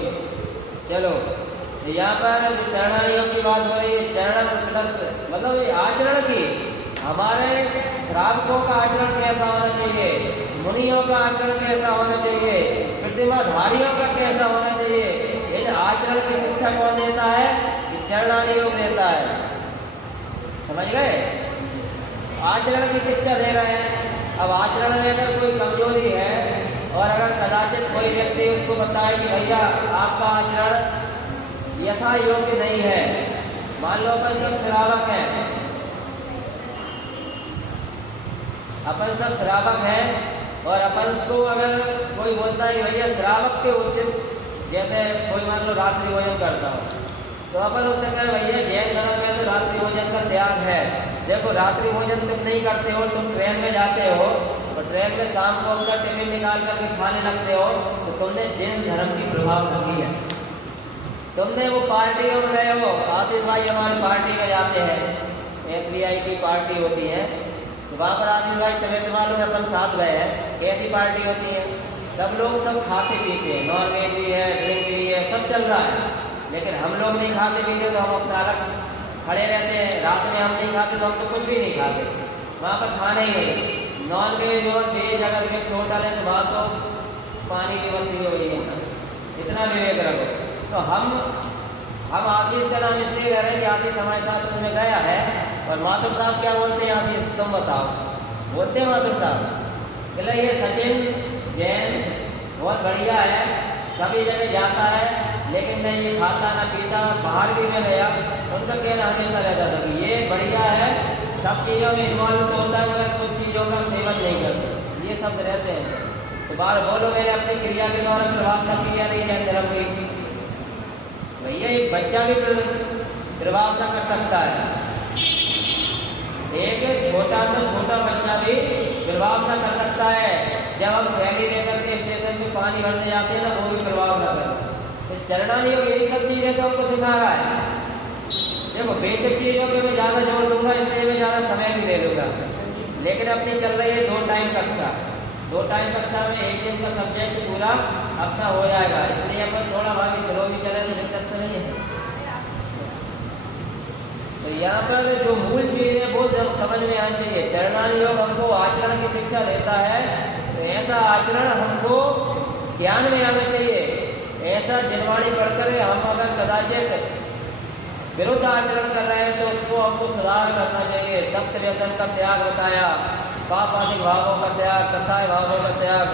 चलो यहाँ पर चरणानियों की बात हो रही है, चरण मतलब ये आचरण की, हमारे श्रावकों का आचरण कैसा होना चाहिए, मुनियों का आचरण कैसा होना चाहिए, प्रतिमाधारियों का कैसा होना चाहिए, इन आचरण की शिक्षा शिक्षा कौन देता है? कि चरणानी योग देता है। समझ गए? आचरण की शिक्षा दे रहे हैं। अब आचरण में अगर कोई कमजोरी है और अगर कदाचित कोई व्यक्ति उसको बताए कि भैया आपका आचरण यथा योग्य नहीं है, मान लो अपन सब श्रावक हैं, अपन सब श्रावक हैं और अपन को अगर कोई बोलता है भैया श्रावक के उचित, जैसे कोई मान लो रात्रि भोजन करता हो, तो अपन उससे कहें भैया जैन धर्म में तो रात्रि भोजन का त्याग है। देखो रात्रि भोजन तुम नहीं करते हो, तुम ट्रेन में जाते हो और ट्रेन में शाम को अपना टिफिन निकाल करके खाने लगते हो, तो तुमने जैन धर्म की प्रभाव रखी है। तुमने वो पार्टियों में गए हो, आशीष भाई हमारी पार्टी में जाते हैं, SBI की पार्टी होती है, तो वहाँ पर आशीष भाई तुम्हें तो मालूम है अपन साथ गए हैं, कैसी पार्टी होती है, सब लोग सब खाते पीते हैं, नॉन वेज भी है, ड्रिंक भी है, सब चल रहा है, लेकिन हम लोग नहीं खाते पीते तो हम अपना अलग खड़े रहते हैं। रात में हम नहीं खाते तो हम तो कुछ भी नहीं खाते, वहाँ पर खाना ही नहीं। नॉन वेज और वेज अगर मिक्स होटल है तो वहाँ तो पानी की बंदी हो गई है, इतना विवेक रखो। तो हम आशीष का नाम इसलिए कह रहे हैं कि आशीष हमारे साथ उसमें गया है। और माथुर साहब क्या बोलते हैं? आशीष तुम बताओ, बोलते हैं माथुर साहब बोले ये सचिन जैन बहुत बढ़िया है, सभी जगह जाता है, लेकिन नहीं ये खाता ना पीता। बाहर भी मैं गया, उनका कहना हमेशा रहता था कि ये बढ़िया है, सब चीज़ों में इन्वॉल्व तो होता है मगर कुछ चीज़ों का सेवन नहीं करते, ये सब रहते हैं। तो बाहर बोलो मैंने अपनी क्रिया के द्वारा प्रभाव न किया नहीं जैन धर्म की, भैया एक बच्चा भी प्रभाव न कर सकता है, एक छोटा से छोटा बच्चा भी प्रभाव न कर सकता है। जब हम थैली लेकर के स्टेशन पे पानी भरने जाते हैं ना, वो भी प्रभाव न कर। तो चरणानी योग यही सब चीज़ें तो हमको सिखा रहा है। देखो बेसिक चीज़ों पे मैं ज़्यादा जोर दूंगा, इसलिए मैं ज़्यादा समय भी ले लूँगा, लेकिन अपनी चल रही है 2 टाइम कक्षा, 2 टाइम कक्षा में एक दिन का सब्जेक्ट पूरा अपना हो जाएगा, इसलिए अपन थोड़ा भाभी स्लो भी चले तो दिक्कत तो नहीं है। तो यहाँ पर जो मूल चीज़ है वो जब समझ में आनी चाहिए। चरणानी योग हमको आचरण की शिक्षा देता है, तो ऐसा आचरण हमको ज्ञान में आना चाहिए। ऐसा जिनवाणी पढ़कर हम अगर कदाचित विरुद्ध आचरण कर रहे हैं तो उसको हमको सुधार करना चाहिए। सत्य व्यसन का त्याग बताया, पापादिक भावों का त्याग, कथाय भावों का त्याग,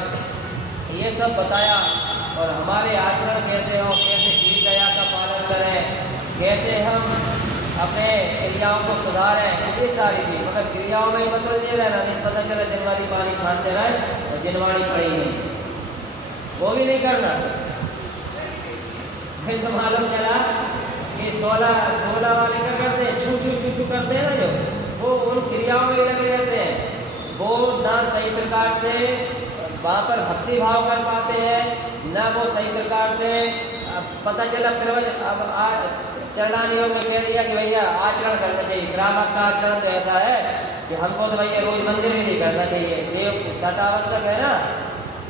ये सब बताया। और हमारे आचरण कैसे हो, कैसे शील दया का पालन करें, कैसे हम अपने क्रियाओं को सुधारें, ये सारी चीज़। मगर क्रियाओं में ही मतलब ये रहना नहीं, पता चला जिनवाणी पानी छानते रहे और जिनवाणी पड़ी नहीं, वो भी नहीं करना। फिर तो मालूम चला कि 16 वाले क्या करते हैं, छू छू छू छू करते हैं ना, जो वो उन क्रियाओं में ही लगे रहते हैं, वो ना सही प्रकार से वहाँ पर भक्ति भाव कर पाते हैं, ना वो सही प्रकार से पता चला। फिर अब चरणानी योग में कह दिया कि भैया आचरण करना चाहिए। श्रावक का आचरण तो ऐसा है कि हमको तो भैया रोज मंदिर में नहीं करना चाहिए। देव सटावश्यक है ना,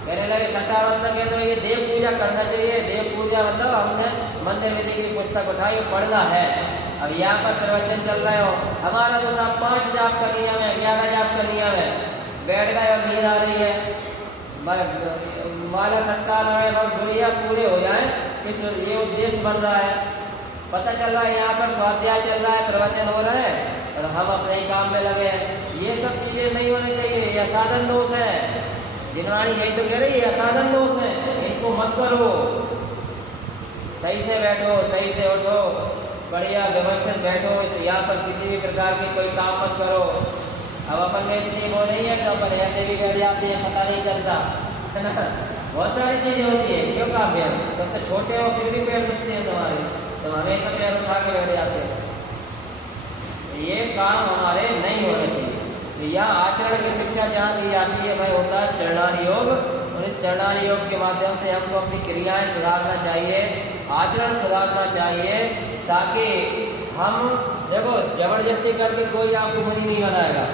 कहने लगे सटावश्यक है तो ये देव पूजा करना चाहिए। देव पूजा मतलब हमने मंदिर में की पुस्तक उठाई, पढ़ना है। अब यहाँ पर प्रवचन चल रहे हो, हमारा तो साहब 5 जाप का नियम है, 11 जाप का नियम है, बैठ गए और नींद आ रही है, माला सट्टा लड़े और दुनिया पूरे हो जाए, इस ये उद्देश्य बन रहा है। पता चल रहा है यहाँ पर स्वाध्याय चल रहा है, प्रवचन हो रहे हैं और हम अपने ही काम में लगे हैं। ये सब चीज़ें नहीं होनी चाहिए, ये असाधन दोष है। जिनवाणी यही तो कह रही है, असाधन दोष है, इनको मत करो। सही से बैठो, सही से उठो, बढ़िया व्यवस्थित बैठो, यहाँ पर किसी भी प्रकार की कोई काम मत करो। अब अपन में इतनी वो नहीं है तो अपन ऐसे भी बैठ जाते हैं, पता नहीं चलता है ना। बहुत सारी चीज़ें होती है, क्यों का अभ्यास, जब तक छोटे हो फिर भी पैर दुखते हैं तुम्हारे, तो हमें तो पैर उठा के बैठ जाते हैं। ये काम हमारे नहीं होने चाहिए। यह आचरण की शिक्षा जहाँ दी जाती है वह होता है चरणानी योग, और इस चरणानी योग के माध्यम से हमको अपनी क्रियाएं सुधारना चाहिए, आचरण सुधारना चाहिए, ताकि हम देखो जबरदस्ती करके कोई आपको मुनि नहीं बनाएगा।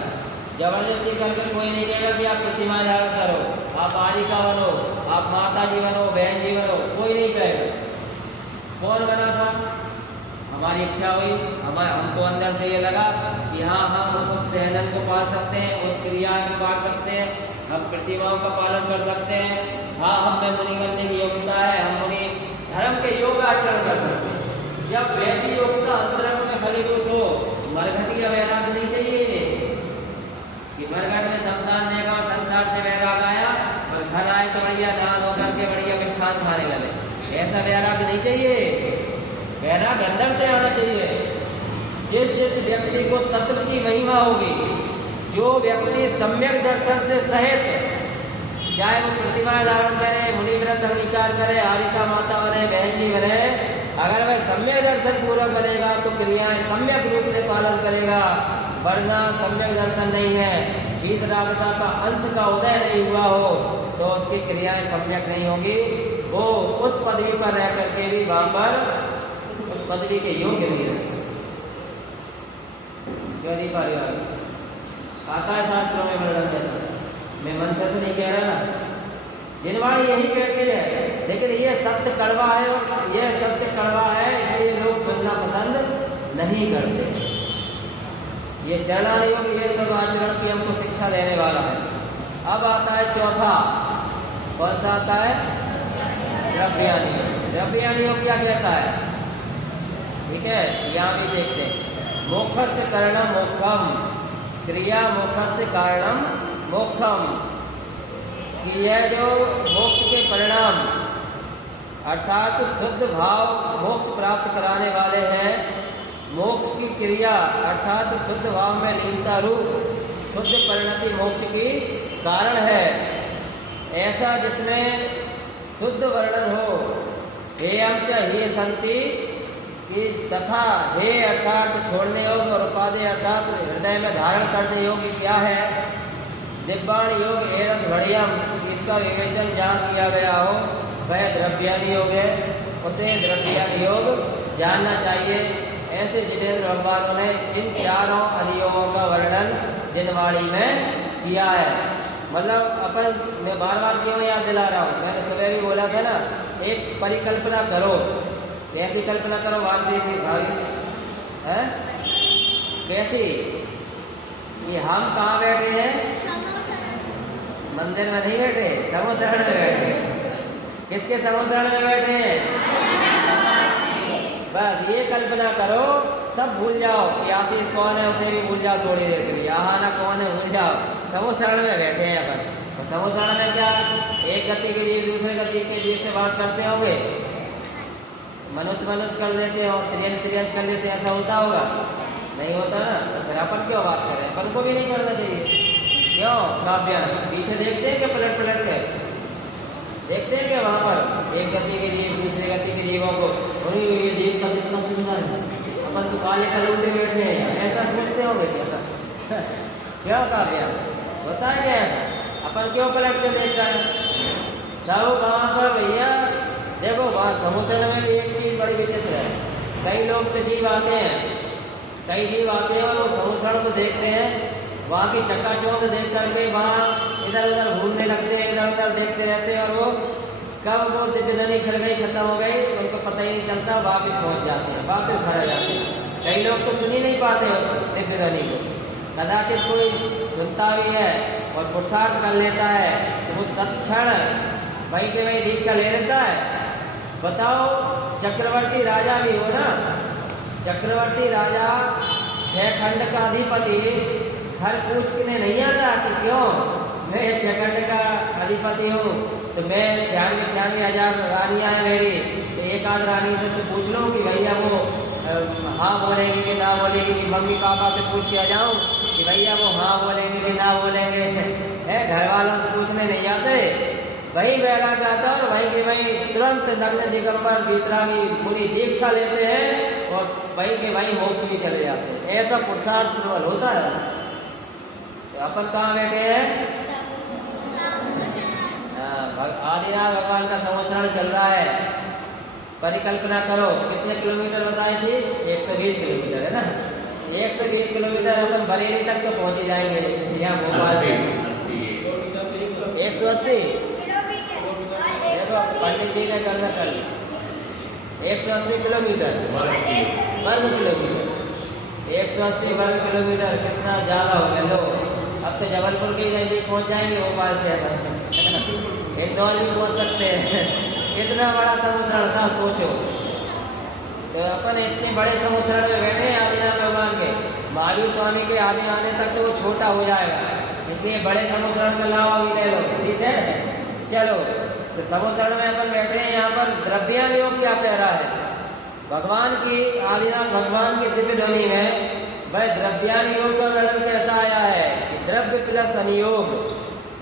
जबरदस्ती करके कोई नहीं कहेगा कि आप प्रतिमा धारण करो, आप बालिका बनो, आप माता जी बनो, बहन जी बनो, कोई नहीं कहेगा। कौन बना था? हमारी इच्छा हुई, हमको अंदर से ये लगा कि हाँ हम उस सहनन को पा सकते हैं, उस क्रिया को पा सकते हैं, हम प्रतिमाओं का पालन कर सकते हैं, हाँ हम में मुनि बनने की योग्यता है, हम मुनि धर्म के योग आचरण कर सकते हैं। जब वैसी योग्यता अंतरंग में फलीभूत हो, मरघटी का वैराग नहीं चाहिए कि मरघट में शमशान देखा और संसार से वैराग आया और घर आए तो बढ़िया दान होकर के बढ़िया मिष्ठान खाने लगे, ऐसा वैराग नहीं चाहिए। वैराग अंदर से आना चाहिए। जिस जिस व्यक्ति को तत्व की महिमा होगी, जो व्यक्ति सम्यक दर्शन से सहित, चाहे वो प्रतिमा धारण करे, मुनि व्रत अंगीकार करे, हारिका माता बने, बहन जी बने, अगर वह सम्यक दर्शन पूर्वक बनेगा तो क्रियाएं सम्यक रूप से पालन करेगा। वरना सम्यक दर्शन नहीं है, वीतरागता का अंश का उदय नहीं हुआ हो तो उसकी क्रियाएं सम्यक नहीं होगी। वो उस पदवी पर रह करके भी वहां पर उस पदवी के योग्य नहीं रहेगा। परिवार आता है शास्त्रों में वर्णन देता है, मैं मन से तो नहीं कह रहा ना, जिनवाणी यही कहते हैं, लेकिन ये सत्य कड़वा है और ये सत्य कड़वा है इसलिए लोग सुनना पसंद नहीं करते। ये चरणानी योग, ये सब आचरण की हमको शिक्षा देने वाला है। अब आता है चौथा, कौन सा आता है? द्रव्यानी योग। द्रव्यानी योग क्या कहता है? ठीक है, यहाँ भी देखते हैं। मोक्षस्य कारणम मोक्षम, क्रिया मोक्षस्य कारणम मोक्षम, कि यह जो मोक्ष के परिणाम अर्थात शुद्ध भाव मोक्ष प्राप्त कराने वाले हैं, मोक्ष की क्रिया अर्थात शुद्ध भाव में लीनता रूप शुद्ध परिणति मोक्ष की कारण है। ऐसा जिसमें शुद्ध वर्णन हो, हेयम च हे संति, कि तथा हे अर्थात छोड़ने योग्य और उपाधि अर्थात हृदय में धारण करने योग्य क्या है। दिव्याण योग एरस घड़ियम, इसका विवेचन जान किया गया हो वह द्रव्यानी योग है, उसे द्रव्यानी योग जानना चाहिए। ऐसे जितेंद्र भगवानों ने इन चारों अधियोगों का वर्णन जिनवाणी में किया है। मतलब अपन, मैं बार बार क्यों याद दिला रहा हूँ, मैंने सुबह भी बोला था ना, एक परिकल्पना करो। कैसी कल्पना करो भाभी है? कैसी? कि हम कहाँ बैठे हैं? मंदिर में नहीं बैठे, समोसरण में बैठे। किसके समोसरण में बैठे हैं? बस ये कल्पना करो, सब भूल जाओ कि आशीष कौन है उसे भी भूल जाओ थोड़ी देर के लिए, आहाना कौन है भूल जाओ, समोसरण में बैठे हैं अपन। तो समोसरण में क्या एक गति के लिए दूसरे गति के लिए से बात करते होंगे, मनुष्य कर लेते हो, त्रियन कर लेते, ऐसा होता होगा? नहीं होता ना। तो फिर अपन क्यों बात कर रहे हैं? अपन को भी नहीं करना चाहिए। क्यों? काव्य पीछे देखते हैं क्या? पलट के देखते हैं क्या? वहाँ पर एक गति के लिए दूसरे गति के जीवों को, ये जीव का कितना सुंदर है, अपन तो काले कलूटे बैठे हैं, ऐसा सोचते होंगे क्या? क्या काव्य होता है क्या? अपन क्यों पलट के देखता है? सब कहाँ पर भैया देखो, वहाँ समुद्र में भी एक चीज बड़ी विचित्र है। कई लोग तो जीव आते हैं, कई जीव आते हैं और वो समुद्र को देखते हैं, वहाँ की चक्काचौंध देख करके वहाँ इधर उधर घूमने लगते हैं, इधर उधर देखते रहते हैं, और वो कब वो दिव्यधनी खड़ गई, खत्म हो गई, उनको पता ही नहीं चलता, वापिस पहुँच जाते हैं, वापिस घर आ जाते हैं। कई लोग तो सुन ही नहीं पाते उस दिव्यधनी को, कदाचित कोई सुनता भी है और पुरुषार्थ कर लेता है तो वो तत्क्षण वहीं के वहीं दीक्षा ले लेता है। बताओ, चक्रवर्ती राजा भी हो ना, चक्रवर्ती राजा 6 खंड का अधिपति हर पूछने नहीं आता कि क्यों मैं 6 खंड का अधिपति हूँ, तो मैं 96,000 रानियाँ हैं मेरी, तो एक आध रानी से तो पूछ लो कि भैया वो हाँ बोलेंगे कि ना बोलेंगे, कि मम्मी पापा से पूछ के आ जाऊँ कि भैया वो हाँ बोलेंगे कि ना बोलेंगे, है? घर वालों से पूछने नहीं आते, वही बैरा जाता और वहीं के वहीं तुरंत नग्न दिगंबर वीतरागी पूरी दीक्षा लेते हैं और वहीं के वहीं मोक्ष भी चले जाते हैं। ऐसा पुरुषार्थ प्रबल होता है। तो अपन कहाँ बैठे हैं? आदिनाथ भगवान का संवत्सरण चल रहा है। परिकल्पना करो, कितने किलोमीटर बताए थे? 120 किलोमीटर है ना। 120 किलोमीटर अपन बरेली तक तो पहुँच जाएंगे। यहाँ भोपाल 180 पंडित जी ने करना कर 180 किलोमीटर वर्ग किलोमीटर, 180 वर्ग किलोमीटर कितना ज़्यादा हो गया। लो, अब तो जबलपुर के नजदीक पहुँच जाएंगे भोपाल से, इंदौर भी पहुँच सकते हैं। कितना बड़ा समुद्र था, सोचो। तो अपन इतने बड़े समुद्र में बैठे हैं आदिनाथ भगवान के, महावीर स्वामी के आने आने तक तो वो छोटा हो जाएगा, इसलिए बड़े समुद्र में लाओ अभी ले लो, ठीक है। चलो तो समुद्र में अपन बैठे हैं, यहाँ पर द्रव्यान योग क्या कह रहा है भगवान की, आदिनाथ भगवान की दिव्य ध्वनि में वह द्रव्यान योग का वर्णन कैसा आया है कि द्रव्य प्लस अनियोग,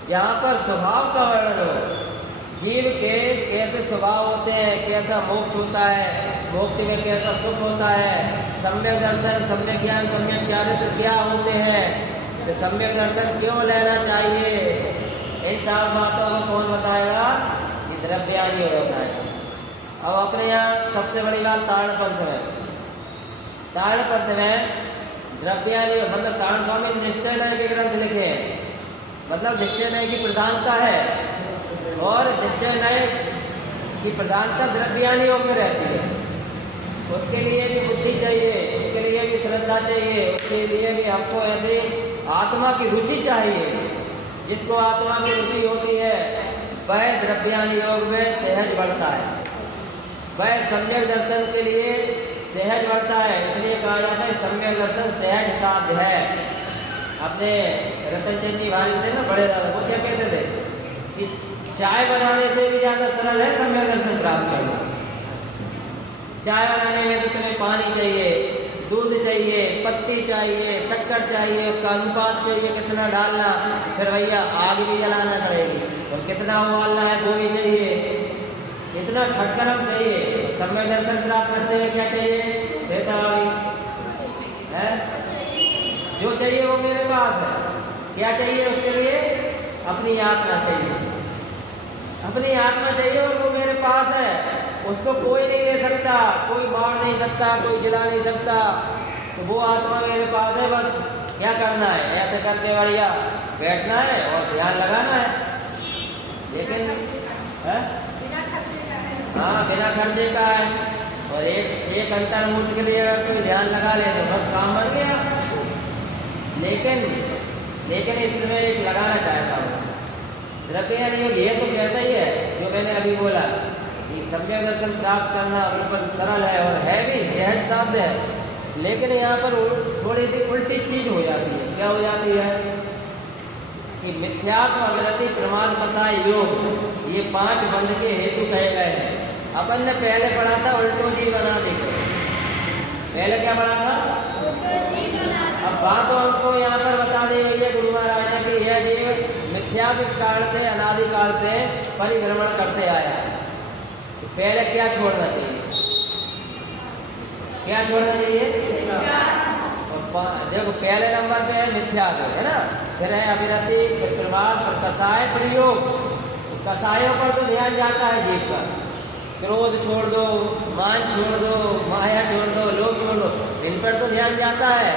जहाँ पर स्वभाव का वर्णन हो, जीव के कैसे स्वभाव होते हैं, कैसा मोक्ष होता है, मोक्ष में कैसा सुख होता है, सम्यक दर्शन, सम्यक ज्ञान, सम्यक चारित्र क्या होते हैं, तो सम्यक दर्शन क्यों लेना चाहिए, इन सब बातों को कौन बताएगा, ये द्रव्यान योग बताएगा। अब अपने यहाँ सबसे बड़ी बात ताड़पंथ में, ताड़पंथ में द्रव्यान योग मतलब तारण स्वामी निश्चय नय के ग्रंथ लिखे हैं, मतलब निश्चय नय की प्रधानता है और निश्चय नय की प्रधानता द्रव्यान योग में रहती है। उसके लिए भी बुद्धि चाहिए, उसके लिए भी श्रद्धा चाहिए, उसके लिए भी हमको ऐसे आत्मा की रुचि चाहिए, जिसको आत्मा की रुचि होती है वह द्रव्यान योग में सहज बढ़ता है, वह सम्यक दर्शन के लिए सहज बढ़ता है। इसलिए कहा जाता है सम्यक दर्शन सहज साध्य है। अपने रतनचंद जी भाई थे ना बड़े दादा, वो क्या कहते थे कि चाय बनाने से भी ज्यादा सरल है सम्यक दर्शन प्राप्त करना। चाय बनाने में तो तुम्हें पानी चाहिए, दूध चाहिए, पत्ती चाहिए, शक्कर चाहिए, उसका अनुपात चाहिए कितना डालना, फिर भैया आग भी जलाना पड़ेगी और कितना उबालना है वो भी चाहिए, इतना ठटकरम चाहिए। सम्यक दर्शन प्राप्त करने में क्या चाहिए, है जो चाहिए वो मेरे पास है। क्या चाहिए उसके लिए, अपनी आत्मा चाहिए, अपनी आत्मा चाहिए और वो मेरे पास है, उसको कोई नहीं ले सकता, कोई मार नहीं सकता, कोई जिला नहीं सकता, तो वो आत्मा मेरे पास है। बस क्या करना है, ऐसे करके बढ़िया बैठना है और ध्यान लगाना है। लेकिन हाँ बिना खर्चे का है, और एक अंतर्मुख के लिए अगर कोई ध्यान लगा ले तो बस काम बन गया। लेकिन इसमें एक लगाना चाहता हूँ, द्रव्यान योग ये तो कहता ही है जो मैंने अभी बोला कि सम्यक दर्शन प्राप्त करना बिल्कुल सरल है और है भी सहज साध्य है। लेकिन यहाँ पर थोड़ी सी उल्टी चीज हो जाती है। क्या हो जाती है कि मिथ्यात्व, अवनति, प्रमाद, पता, योग, ये 5 बंध के हेतु कहे गए हैं। अपन ने पहले पढ़ा था उल्टो जी बना देखो, पहले क्या पढ़ा था, अब बात हमको यहाँ पर बता दी गई है गुरु महाराज ने कि यह जीव मिथ्यात्व काल से अनादिकाल से परिभ्रमण करते आया है। तो पहले क्या छोड़ना चाहिए, क्या छोड़ना चाहिए, देखो पहले नंबर पे है मिथ्यात्व, है ना, फिर है अविरति, फिर प्रमाद, फिर कसाय, फिर योग। कसायों पर तो ध्यान जाता है जीव का, क्रोध छोड़ दो, मान छोड़ दो, माया छोड़ दो, लोभ छोड़ दो, इन पर तो ध्यान जाता है,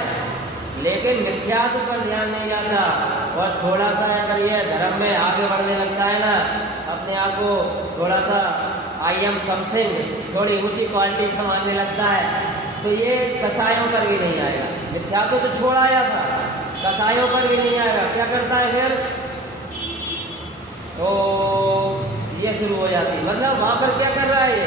लेकिन मिथ्यात्व पर ध्यान नहीं जाता। और थोड़ा सा अगर ये धर्म में आगे बढ़ने लगता है ना, अपने आप को थोड़ा सा आई एम समथिंग, थोड़ी ऊंची क्वालिटी समझने लगता है, तो ये कसायों पर भी नहीं आएगा। मिथ्यात्व तो छोड़ आया था, कसायों पर भी नहीं आएगा। क्या करता है फिर, तो ये शुरू हो जाती है। मतलब वहाँ पर क्या कर रहा है ये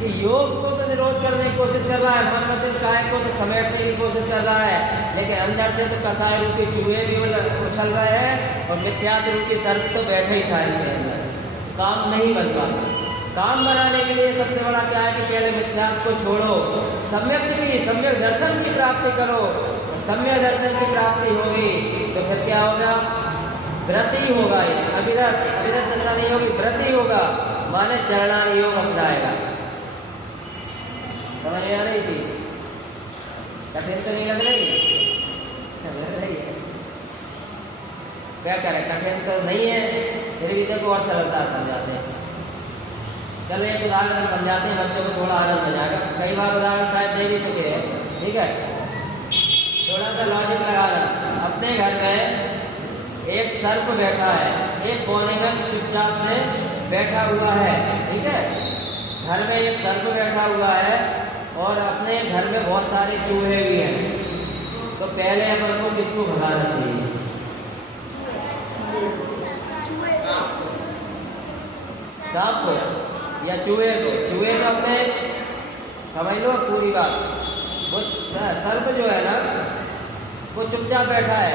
कि योग को तो निरोध करने की कोशिश कर रहा है, मन वचन काया को तो समेटने की कोशिश कर रहा है, लेकिन अंदर से तो कसाय रूपी चूहे भी उछल रहे हैं और मिथ्यात्व रूपी सर्प तो बैठे ही था इसके अंदर, काम नहीं बन पाता। काम बनाने के लिए सबसे बड़ा क्या है कि पहले मिथ्यात्व को छोड़ो, सम्यक दर्शन की प्राप्ति करो। सम्यक दर्शन की प्राप्ति होगी तो फिर क्या होगा, व्रति होगा, ये अविरत दशा नहीं होगी, व्रति होगा, माने चरणानि योग अपनाएगा। समझ में आ रही थी, कठिन तो नहीं लग रही, है क्या करें, कठिन तो नहीं है, फिर भी देखो और सरलता समझाते हैं। चलो एक उदाहरण समझाते हैं, बच्चों को थोड़ा आनंद आ जाएगा। कई बार उदाहरण शायद दे भी चुके हैं, ठीक है, थोड़ा सा लॉजिक लगाना। अपने घर में एक सर्प बैठा है, एक कोने में चुपचाप से बैठा हुआ है, ठीक है, घर में एक सर्प बैठा हुआ है और अपने घर में बहुत सारे चूहे भी हैं। तो पहले अपन को किसको भगाना चाहिए, सांप को या चूहे को? चूहे को अपने समझ लो पूरी बात। वो सर्प जो है ना, वो चुपचाप बैठा है,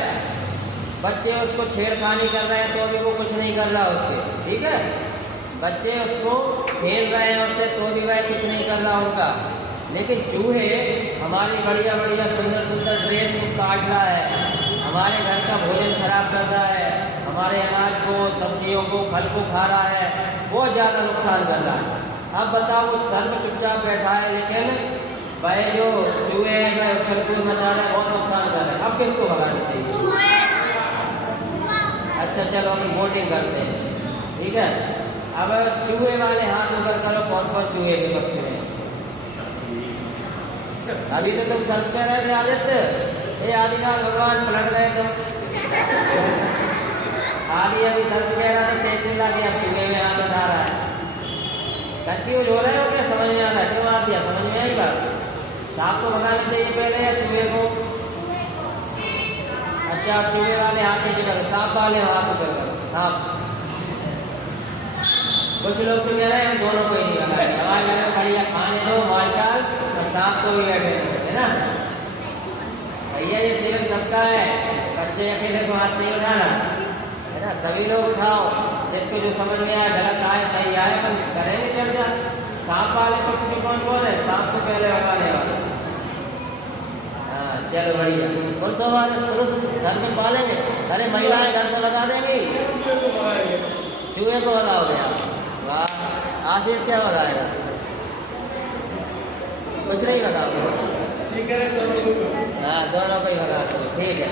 बच्चे उसको छेड़खानी कर रहे हैं तो अभी वो कुछ नहीं कर रहा उसके, ठीक है। बच्चे उसको खेल रहे हैं उससे तो भी वह कुछ नहीं कर रहा उनका। लेकिन चूहे हमारी बढ़िया बढ़िया सुंदर सुंदर ड्रेस को काट रहा है, हमारे घर का भोजन खराब कर रहा है, हमारे अनाज को, सब्जियों को, फल को खा रहा है, बहुत ज़्यादा नुकसान कर रहा है। अब बताओ, वो सर्प चुपचाप बैठा है, लेकिन वह जो चूहे हैं वह उछल-कूद मचा रहे हैं, बहुत नुकसान कर रहे हैं। अब किसको भगाना चाहिए? अच्छा चलो हम वोटिंग करते हैं, ठीक है। अब चूहे वाले हाथ ऊपर करो, कौन कौन चूहे के पक्ष में? अभी तो तुम सर्प कह रहे थे आदित्य, ये आदिनाथ भगवान पलट गए तुम। आदि अभी सर्प कह रहा था, तेजिंदा के अब चूहे में हाथ उठा रहा है। कंफ्यूज हो रहे हो क्या? समझ में आ रहा है? क्यों आ दिया? समझ में आई बात? सांप को भगाना चाहिए पहले या चूहे को? अच्छा आप चूहे वाले हाथ नीचे करो, सांप वाले हाथ ऊपर करो। सांप, कुछ लोग तो कह रहे हैं हम दोनों को ही नहीं भगाएंगे, हमारे घर में बढ़िया खाने दो मालदार और सांप को भी बैठे है ना। भैया ये सेवन सबका है, बच्चे अकेले को हाथ नहीं उठाना है ना, सभी लोग उठाओ, जिसको जो समझ में आए, गलत आए सही आए, पर करेंगे चर्चा। सांप वाले पक्ष में कौन कौन है? सांप को पहले भगाने वाले। हाँ चलो बढ़िया। कौन सा वाले पुरुष घर में पालेंगे? अरे महिलाएं घर तो लगा देंगी, चूहे को भगाओगे आप? वाह, आशीष क्या भगाएगा? कुछ नहीं भगाओगे? हाँ दोनों को ही भगा दो, ठीक है।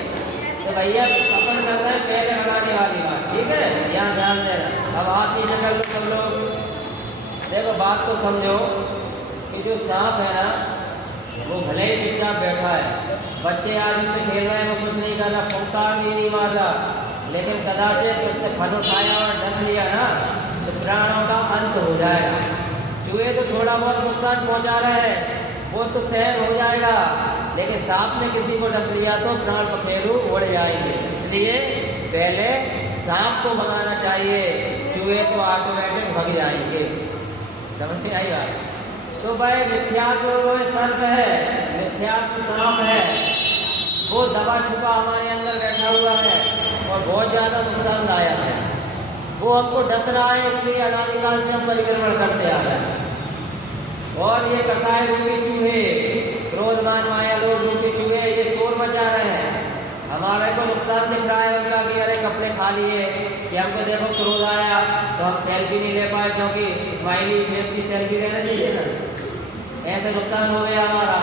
तो भैया अपन कर रहे हैं पहले भगाने वाली बात, ठीक है, यहाँ ध्यान देना। अब हाथ नीचे कर लो सब लोग। देखो बात तो समझो कि जो सांप है ना, वो भले ही चुपचाप बैठा है, बच्चे आज उससे खेल रहे हैं, वो कुछ नहीं कर रहा, फुंकार भी नहीं मार रहा, लेकिन कदाचित उससे फल उठाया और डस लिया ना तो प्राणों का अंत हो जाएगा। चूहे तो थोड़ा बहुत नुकसान पहुंचा रहे हैं, वो तो सहन हो जाएगा, लेकिन सांप ने किसी को डस लिया तो प्राण पखेरु उड़ जाएंगे। इसलिए पहले सांप को भगाना चाहिए, चूहे तो ऑटोमेटिक भग जाएंगे। समझ में आई बात? तो भाई मिथ्यात्व सर्प है, मिथ्यात्व सांप है, वो दबा छुपा हमारे अंदर बैठा हुआ है और बहुत ज़्यादा नुकसानदायक है। वो हमको डस रहा है, इसलिए अनादिकाल से हम परिक्रमण करते आ रहे हैं। और ये कसाय रूपी चूहे, क्रोधमान माया लोभ रूपी चूहे, ये शोर मचा रहे हैं, हमारे को नुकसान दिख रहा है उनका कि अरे कपड़े खा लिए, कि हमको देखो क्रोध आया तो हम सेल्फी नहीं ले पाए, क्योंकि स्माइली फेस की सेल्फी लेना चाहिए ना, ऐसे नुकसान हो गया हमारा।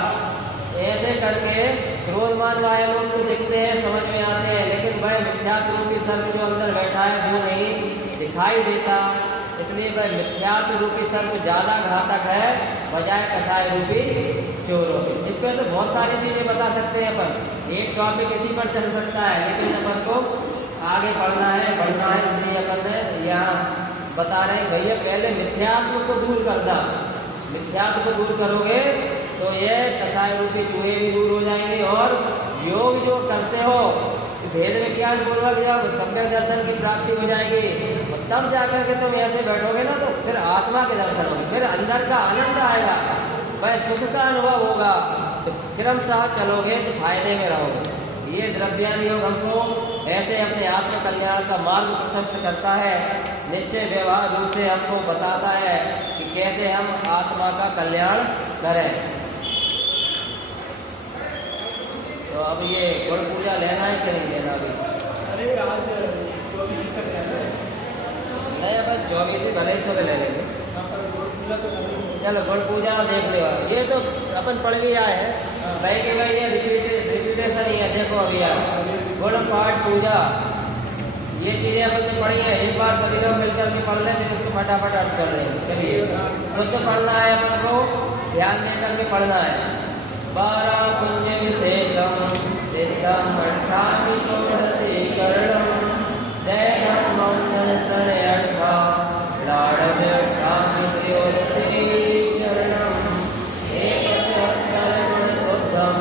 ऐसे करके क्रोधमान वाले लोग तो दिखते हैं, समझ में आते हैं, लेकिन वह मिथ्यात्व रूपी सर्प जो अंदर बैठा है वो नहीं दिखाई देता। इसलिए वह मिथ्यात्व रूपी सर्प ज़्यादा घातक है बजाय कसाय रूपी चोरों के। इस पर तो बहुत सारी चीज़ें बता सकते हैं अपन, एक टॉपिक इसी पर चल सकता है, लेकिन अपन को आगे बढ़ना है, इसलिए अपन यहाँ बता रहे हैं भैया पहले मिथ्यात्व को दूर करना। मिथ्यात्व को दूर करोगे तो ये कसाय रूपी चूहे भी दूर हो जाएंगे, और योग जो करते हो भेद विज्ञान पूर्वक जब सम्यक दर्शन की प्राप्ति हो जाएगी, तो तब जाकर के तुम ऐसे बैठोगे ना तो फिर आत्मा के दर्शन होंगे, फिर अंदर का आनंद आएगा, वह सुख का अनुभव होगा, तो क्रमशः चलोगे तो फायदे में रहोगे। ये द्रव्यान योग हमको ऐसे अपने आत्म कल्याण का मार्ग प्रशस्त करता है, निश्चय व्यवहार रूप से हमको बताता है कि कैसे हम आत्मा का कल्याण करें। तो अब ये गुण पूजा लेना है कि नहीं लेना अभी? अरे आज 24 तक लेना है। नहीं अपन 24 भले ही सुबह ले लेंगे। चलो गुण पूजा देख लो, ये तो अपन पढ़ भी आए हैं भाई कि भाई ये रिपीटेशन ही है। देखो अभी यार गुण पाठ पूजा ये चीज़ें अपन ने पढ़ी है, एक बार सभी लोग मिलकर के पढ़ लें तो इसको फटाफट अर्थ कर लेंगे। चलिए शुद्ध पढ़ना है, अपन को ध्यान दे करके पढ़ना है। 12 पुण्य विशेषम सिद्धम अर्थानि षोडशीकरणम दैवम दर्शन अर्था लाडव्यर्थानि त्रयोदशी चरणम एकचक्रगुण शुद्धम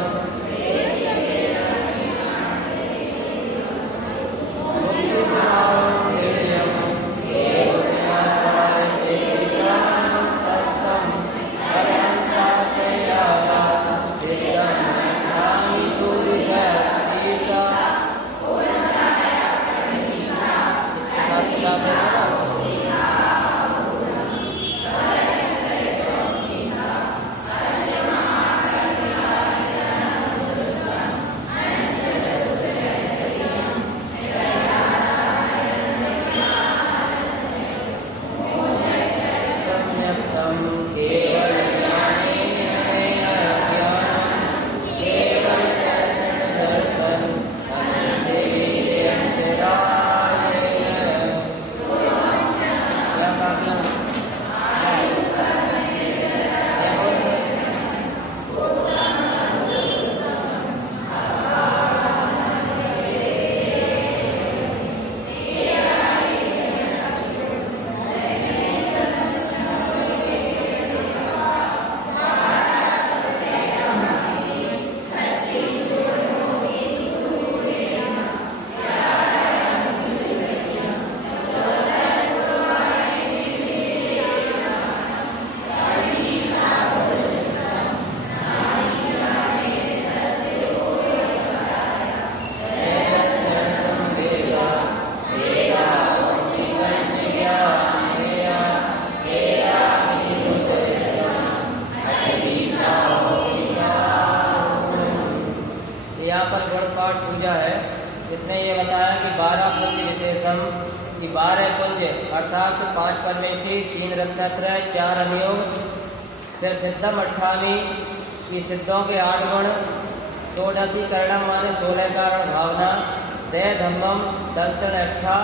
वेदम की 12 कुंज अर्थात 5 परमेष्टि, 3 रत्नत्रय, 4 अनियोग। फिर सिद्धम अट्ठामी की सिद्धों के 8 गुण। षोडशी करणम माने 16 कारण भावना। ते धम्मम दर्शन 8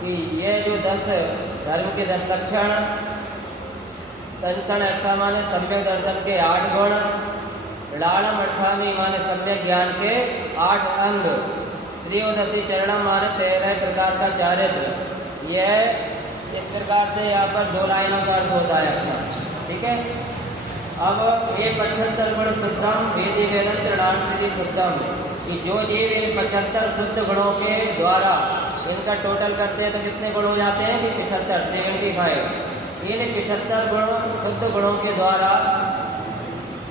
कि ये जो 10 धर्म के 10 लक्षण। दर्शन 8 माने सम्यक दर्शन के 8 गुण। लाड़म अट्ठामी माने सम्यक ज्ञान के 8 अंग। श्रीयोदशी चरणम माने 13 प्रकार का चारित्र। यह इस प्रकार से यहाँ पर 2 लाइनों का अर्थ होता है अपना, ठीक है। अब ये 75 गुण शुद्धम वेदी वेदन त्रिणाम सिद्धि शुद्धम कि जो ये 75 शुद्ध गुणों के द्वारा इनका टोटल करते हैं तो कितने गुण हो जाते हैं कि 75, 75। इन 75 गुण शुद्ध गुणों के द्वारा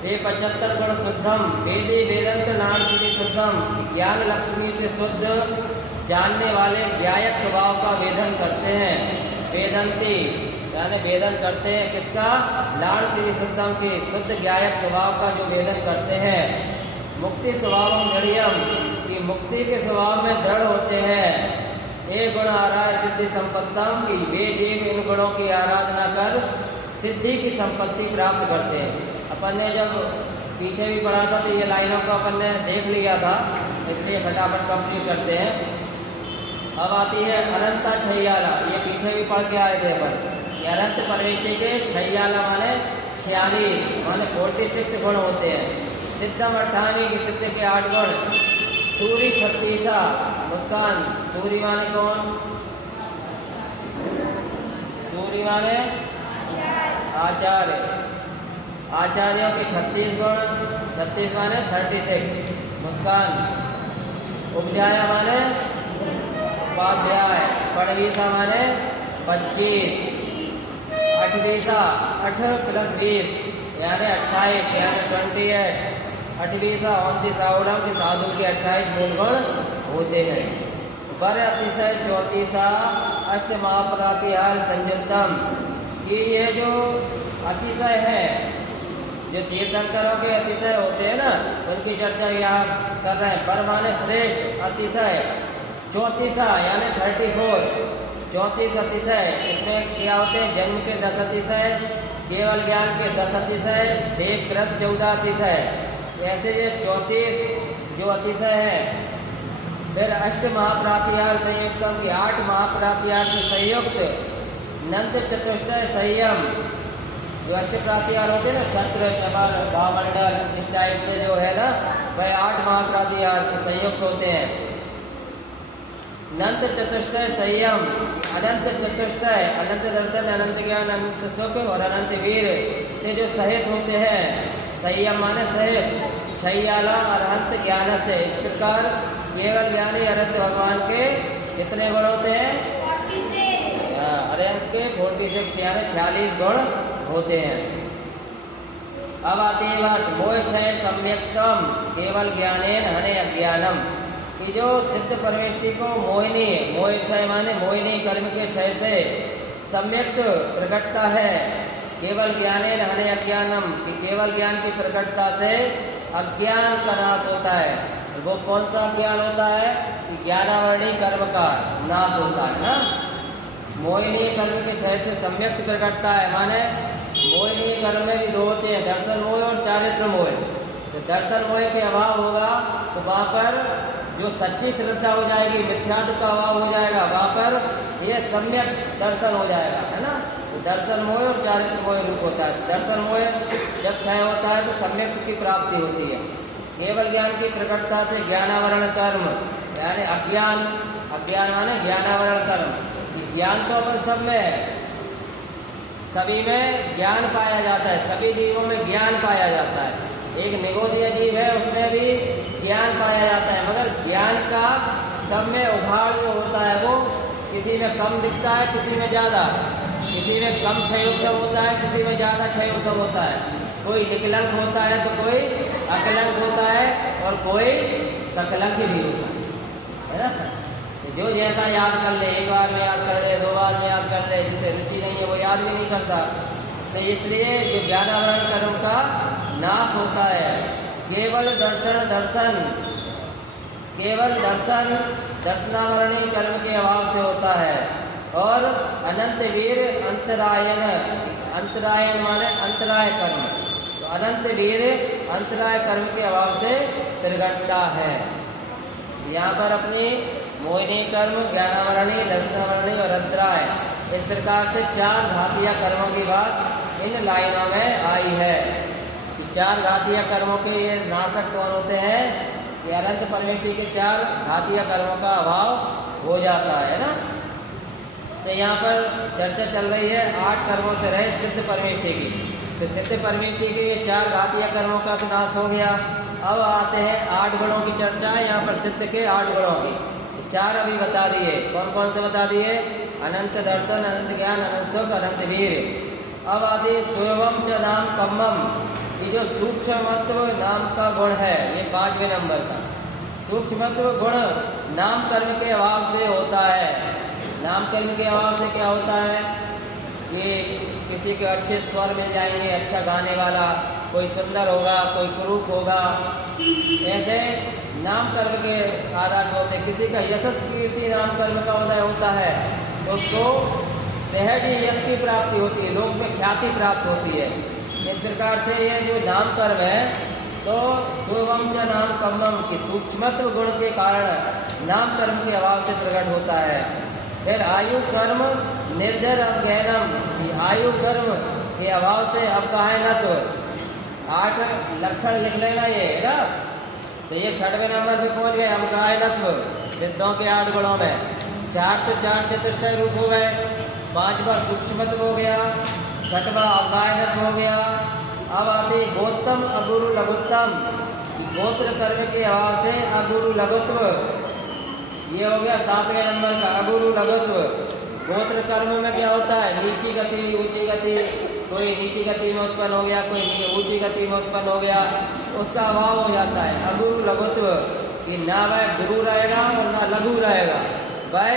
ये 75 गुण शुद्धम वेदी वेदन त्रिणाम सिद्धि शुद्धम ज्ञान लक्ष्मी से शुद्ध जानने वाले ज्ञायक स्वभाव का वेदन करते हैं। वेदंती यानी वेदन करते हैं किसका? लाड़ श्री शुद्धम की शुद्ध ज्ञायक स्वभाव का जो वेदन करते हैं। मुक्ति स्वभाव दृढ़यम की मुक्ति के स्वभाव में दृढ़ होते हैं। एक गुण आराय सिद्धि संपत्तम की वे जीव इन गुणों की आराधना कर सिद्धि की संपत्ति प्राप्त करते हैं। अपन ने जब पीछे भी पढ़ा था तो ये लाइनों को अपन ने देख लिया था, इसलिए फटाफट कंप्लीट करते हैं। अब आती है अनंता छैयाला, ये पीछे भी पढ़ के आए थे अपन। अनंत परमेष्टि के छैयाला माने 46 माने 46 गुण होते हैं। सिद्धम अट्ठामी की सिद्ध के 8 गुण। सूरी 36 मुस्कान। सूरी माने कौन? सूरी माने आचार्य। आचार्यों के 36 गुण। 36 माने 36 मुस्कान। उपध्याय माने उपाध्याय। पढ़वीसा माने 25। 8वीसा 8 + 20 यानी 28 यानी 28। 8वीसा 29 आवड़म के साधु के 28 मूल गुण होते हैं। वर अतिशय 34 अष्ट महाप्रातिहार संयुक्तम कि ये जो अतिशय है, जो तीर्थंकरों के अतिशय होते हैं ना, उनकी चर्चा यहाँ कर रहे हैं। वर माने श्रेष्ठ, अतिशय 34 यानी 34 34 अतिशय। इसमें क्या होते हैं? जन्म के 10 अतिशय, केवल ज्ञान के 10 अतिशय, देवकृत 14 अतिशय। ऐसे ये 34 जो अतिशय है। फिर अष्ट महाप्रातिहार संयुक्तम की 8 महाप्रातिहार से संयुक्त। नंद चतुष्टय संयम जो अष्ट प्रातिहार होते हैं ना, छत्र चमर भावमंडल इस टाइप से जो है ना, वह 8 महाप्रातिहार से संयुक्त होते हैं। अनंत चतुष्टय संयम, अनंत चतुष्टय अनंत दर्शन, अनंत ज्ञान, अनंत सुख और अनंत वीर से जो सहित होते हैं। संयम माने सहित। छैयाला अरहंत ज्ञान से। इस प्रकार केवल ज्ञानी अनंत भगवान के कितने गुण होते हैं? 46। अरहंत के 46 यानी 46 गुण होते हैं। अब आती है बात मोह क्षय सम्यक्तम केवल ज्ञानेन हने अज्ञानम कि जो सिद्ध परमेष्टि को मोहिनी, मोह क्षय माने मोहिनी कर्म के क्षय से सम्यक प्रकटता है। केवल ज्ञानेन हने अज्ञानम कि केवल ज्ञान की प्रकटता से अज्ञान का नाश होता है। वो कौन सा ज्ञान होता है? कि ज्ञानावरणी कर्म का नाश होता है ना। मोहिनी कर्म के क्षय से सम्यक प्रकटता है माने मोहिनी कर्म में भी 2 होते हैं, दर्शन मोह और चारित्र मोह। तो दर्शन मोह के अभाव होगा तो वहाँ पर जो सच्ची श्रद्धा हो जाएगी, मिथ्यात्व का अभाव हो जाएगा, वहाँ पर ये सम्यक दर्शन हो जाएगा, है ना। तो दर्शन मोह और चारित्र मोह रूप होता है। दर्शन मोह जब क्षय होता है तो सम्यक की प्राप्ति होती है। केवल ज्ञान की प्रकटता से ज्ञानावरण कर्म यानी अज्ञान, अज्ञान माने ज्ञानावरण कर्म। ज्ञान तो अपन सब में है, सभी में ज्ञान पाया जाता है, सभी जीवों में ज्ञान पाया जाता है। एक निगोदीय जीव है, उसमें भी ज्ञान पाया जाता है, मगर ज्ञान का सब में उभाड़ जो होता है वो किसी में कम दिखता है, किसी में ज़्यादा, किसी में कम क्षयोत्सव होता है, किसी में ज़्यादा क्षयोत्सव होता है। कोई निकलंक होता है तो कोई अकलंक होता है और कोई सकलंक भी होता है ना। जो जैसा याद कर ले, एक बार में याद कर ले, 2 बार में याद कर ले, जिसे रुचि नहीं है वो याद भी नहीं करता। तो इसलिए जो ज्ञानावरण कर्म का नाश होता है। केवल दर्शन केवल दर्शनावरणीय कर्म के अभाव से होता है। और अनंत वीर अंतरायण माने अंतराय कर्म, तो अनंत वीर अंतराय कर्म के अभाव से प्रगटता है। यहाँ पर अपनी मोहिनी कर्म, ज्ञानावरणी, दर्शनावरणी और अंतराय, इस प्रकार से 4 घातीय कर्मों की बात इन लाइनों में आई है कि 4 घातीय कर्मों के ये नाशक कौन होते हैं कि अनंत परमेष्टि के 4 घातीय कर्मों का अभाव हो जाता है ना। तो यहाँ पर चर्चा चल रही है 8 कर्मों से रहे सिद्ध परमेष्टि की। तो सिद्ध परमेष्टि के ये 4 घातीय कर्मों का तो नाश हो गया। अब आते हैं 8 गुणों की चर्चा है यहाँ पर सिद्ध के 8 गुणों की। 4 अभी बता दिए, कौन कौन से बता दिए? अनंत दर्शन, अनंत ज्ञान, अनंत सुख, अनंत वीर। अब आदि स्वयं च नाम कम्मम, ये जो सूक्ष्मत्व नाम का गुण है, ये 5वें नंबर का सूक्ष्मत्व गुण नाम कर्म के अभाव से होता है। नाम कर्म के अभाव से क्या होता है कि किसी के अच्छे स्वर मिल जाएंगे, अच्छा गाने वाला, कोई सुंदर होगा, कोई कुरूप होगा, ऐसे नाम कर्म के आधार पर होते। किसी का यशस कीर्ति नाम कर्म का उदय होता है, उसको सहज ही यश की प्राप्ति होती है, लोक में ख्याति प्राप्त होती है। इस प्रकार से ये जो नाम कर्म है, तो स्वयं च नाम कर्मम की सूक्ष्मत्व गुण के कारण नाम कर्म के अभाव से प्रकट होता है। फिर आयु कर्म निर्जर अवज्ञानम, आयु कर्म के अभाव से अब कहा है न, तो 8 लक्षण लिख लेना ये ना। तो ये 6वें नंबर पे पहुंच गए। हम कहा है नत्व सिद्धों के 8 गुणों में 4 तो 4 चतुष्टय रूप हो गए, 5वां सूक्ष्मत्व हो गया, 6वां अवगायनत्व हो गया। अब आते गोत्तम अगुरु लघुत्तम, गोत्र कर्म के अभाव से अगुरु लघुत्व, ये हो गया 7वें नंबर का अगुरु लघुत्व। गोत्र कर्म में क्या होता है? नीची गति, ऊंची गति, कोई नीची गति में उत्पन्न हो गया, कोई ऊंची गति में उत्पन्न हो गया, उसका अभाव हो जाता है। अगुरु लघुत्व कि ना वह गुरु रहेगा और ना लघु रहेगा, वह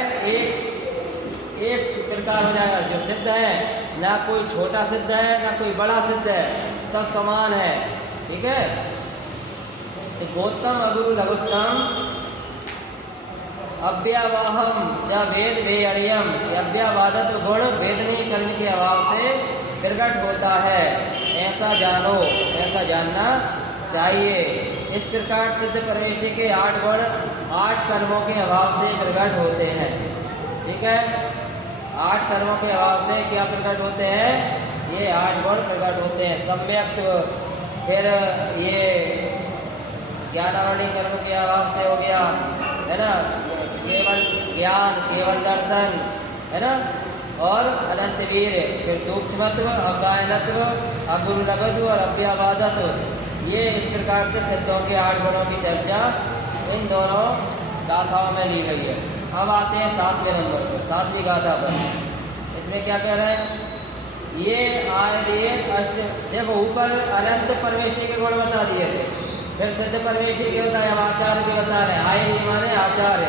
एक प्रकार हो जाएगा। जो सिद्ध है, ना कोई छोटा सिद्ध है ना कोई बड़ा सिद्ध है, सब समान है। ठीक है, तो गौतम अगुरु लघुत्तम अव्यावाहम या वेद वेयम, अव्यावादत्व गुण वेदनीय कर्म के अभाव से प्रकट होता है, ऐसा जानो, ऐसा जानना चाहिए। इस प्रकार सिद्ध परमेष्टि के 8 गुण 8 कर्मों के अभाव से प्रकट होते हैं। ठीक है, 8 कर्मों के अभाव से क्या प्रकट होते हैं? ये 8 गुण प्रकट होते हैं। सम्यक्त्व, फिर ये ज्ञानावरणी कर्म के अभाव से हो गया, है ना, केवल ज्ञान, केवल दर्शन, है ना, और अनंत वीर, फिर सूक्ष्मत्व, अवगायनत्व, अगुरु लघुत्व और अव्यावादत्व। ये इस प्रकार से सिद्धों के 8 गुणों की चर्चा इन दोनों गाथाओं में ली गई है। अब आते हैं 7वें नंबर पर, 7वीं गाथा पर। इसमें क्या कह रहे हैं? ये अष्ट, देखो ऊपर अनंत परमेष्टि के गुण बता दिए थे, फिर सिद्ध परमेष्टि के बताए, अब आचार्य के बता रहे हैं। आय माने आचार्य,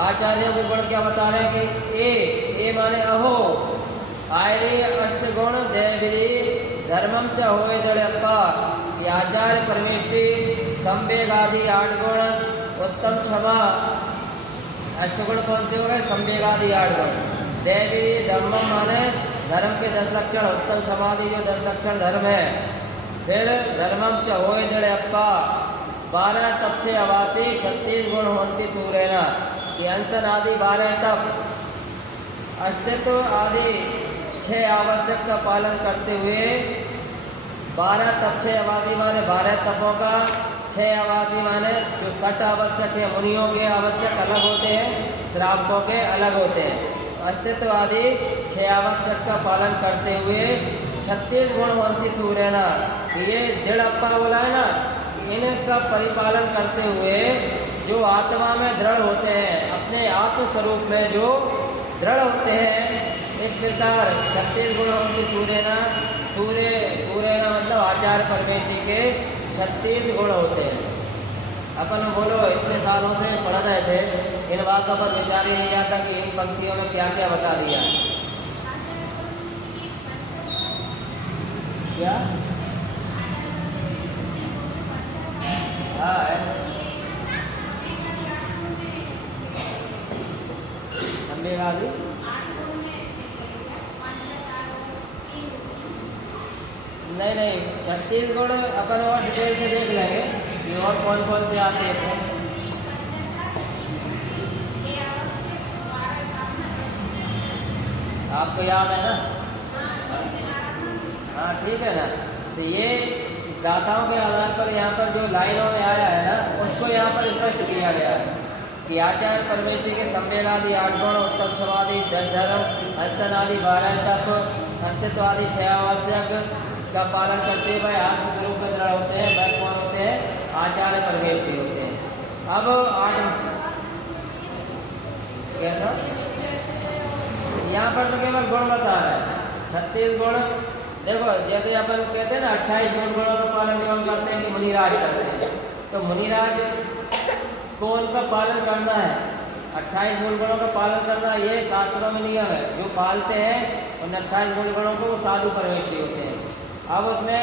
आचार्यों के गुण क्या बता रहे हैं कि ए माने अहो, आयरी अष्ट गुण देवी धर्मम च होए जड़प्पा, ये आचार्य परमेष्टि संवेग आदि 8 गुण, उत्तम क्षमा, अष्टगुण कौन से हो गए? संवेग आदि 8 गुण। देवी धर्मम माने धर्म के 10 लक्षण, उत्तम क्षमा आदि जो 10 लक्षण धर्म है। फिर धर्मम च होए जड़प्पा 12 तप से अवासी 36 गुण होती सूर्यना, कि अंसन आदि 12 तप, अस्तित्व आदि 6 आवश्यक का पालन करते हुए 12 तप से आवासी माने 12 तपों का, 6 आवासी माने जो 60 आवश्यक है, मुनियों के आवश्यक अलग होते हैं, श्रावकों के अलग होते हैं। अस्तित्व आदि 6 आवश्यक का पालन करते हुए 36 गुण होती सूर्यना, ये दृढ़प्पा बोला है ना, इनका परिपालन करते हुए जो आत्मा में दृढ़ होते हैं, अपने आत्म स्वरूप में जो दृढ़ होते हैं, इस प्रकार 36 गुण होती सूर्यना, सूर्य मतलब आचार्य परमेष्टि के 36 गुण होते हैं। अपन बोलो इतने सालों से पढ़ रहे थे, इन बातों पर विचार ही नहीं आता कि इन पंक्तियों में क्या क्या बता दिया। क्या हाँ है, आदि नहीं, छत्तीसगढ़ अपन और डिटेल से देख लेंगे कि और कौन कौन से आते हैं। आपको याद है ना? हाँ ठीक है ना। तो ये गाथाओं के आधार पर यहाँ पर जो लाइनों में आया है ना, उसको यहाँ पर स्पष्ट किया गया है कि आचार्य परमेश्वर के संवेदादि 8 गुण, उत्तम क्षमादि, धर्म, हंसन आदि 12 तक, अस्तित्वादि 6 आवश्यक का पालन करते हुए आत्मस्वरूप में दृढ़ होते हैं। वह कौन होते हैं? आचार्य परमेश्वर होते हैं। अब 8 क्या था यहाँ पर तो केवल गुण बता रहा है, 36 गुण। देखो जैसे अपन कहते हैं ना 28 गुणों का पालन कौन करते हैं? कि मुनिराज करते हैं। तो मुनिराज को उनका पालन करना है, 28 मूल गुणों का पालन करना, ये शास्त्रों में नियम है। जो पालते हैं उन 28 मूल गुणों को वो साधु परमेश्वरी होते हैं। अब उसमें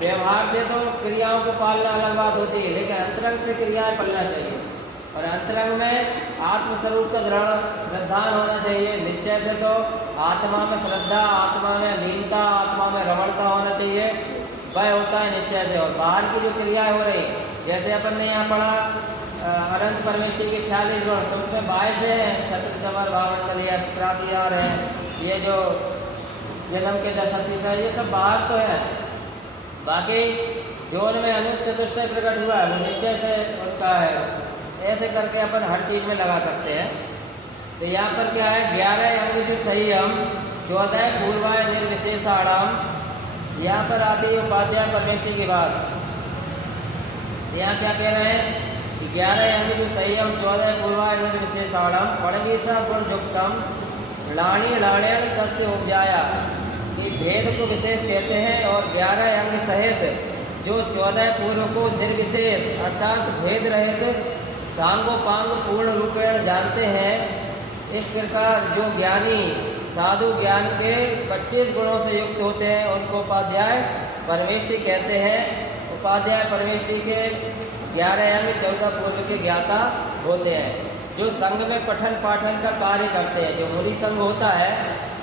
व्यवहार से तो क्रियाओं को पालना अलग बात होती है, लेकिन अंतरंग से क्रियाएं पलना चाहिए। और अंतरंग में आत्मस्वरूप का दृढ़ श्रद्धान होना चाहिए। निश्चय से तो आत्मा में श्रद्धा, आत्मा में लीनता, आत्मा में रमणता होना चाहिए, वह होता है निश्चय से। और बाहर की जो क्रियाएं हो रही, जैसे अपन ने यहाँ पढ़ा अनंत परमेश्वर के 46 गुण, तो उसमें बाह्य से हैं, छत्र चमर भावंडल अष्टप्रातिहार है, ये जो जन्म के 10 है, ये सब बाहर तो है। बाकी जो उनमें अनंत चतुष्टय प्रकट हुआ है वो निश्चय से उनका है। ऐसे करके अपन हर चीज में लगा सकते हैं। तो यहाँ पर क्या है? 11 अंग संयम, 14 पूर्वाय निर्विशेषाणाम। यहाँ पर आती है उपाध्याय परमेश्वर की बात। यहाँ क्या कह रहे हैं कि 11 अंग संयम, 14 पूर्वाय निर्विशेषाणाम, पड़वीसा गुण युक्तम, लाणी लाण्यण तस्य उपजाया। कि भेद को विशेष कहते हैं और 11 अंग सहित जो 14 पूर्व को निर्विशेष अर्थात भेद रहित सांगोपांग पूर्ण रूपेण जानते हैं। इस प्रकार जो ज्ञानी साधु ज्ञान के 25 गुणों से युक्त होते हैं उनको उपाध्याय परमेष्टि कहते हैं। उपाध्याय परमेष्टि के 11 अंग 14 पूर्व के ज्ञाता होते हैं, जो संघ में पठन पाठन का कार्य करते हैं। जो मुनि संघ होता है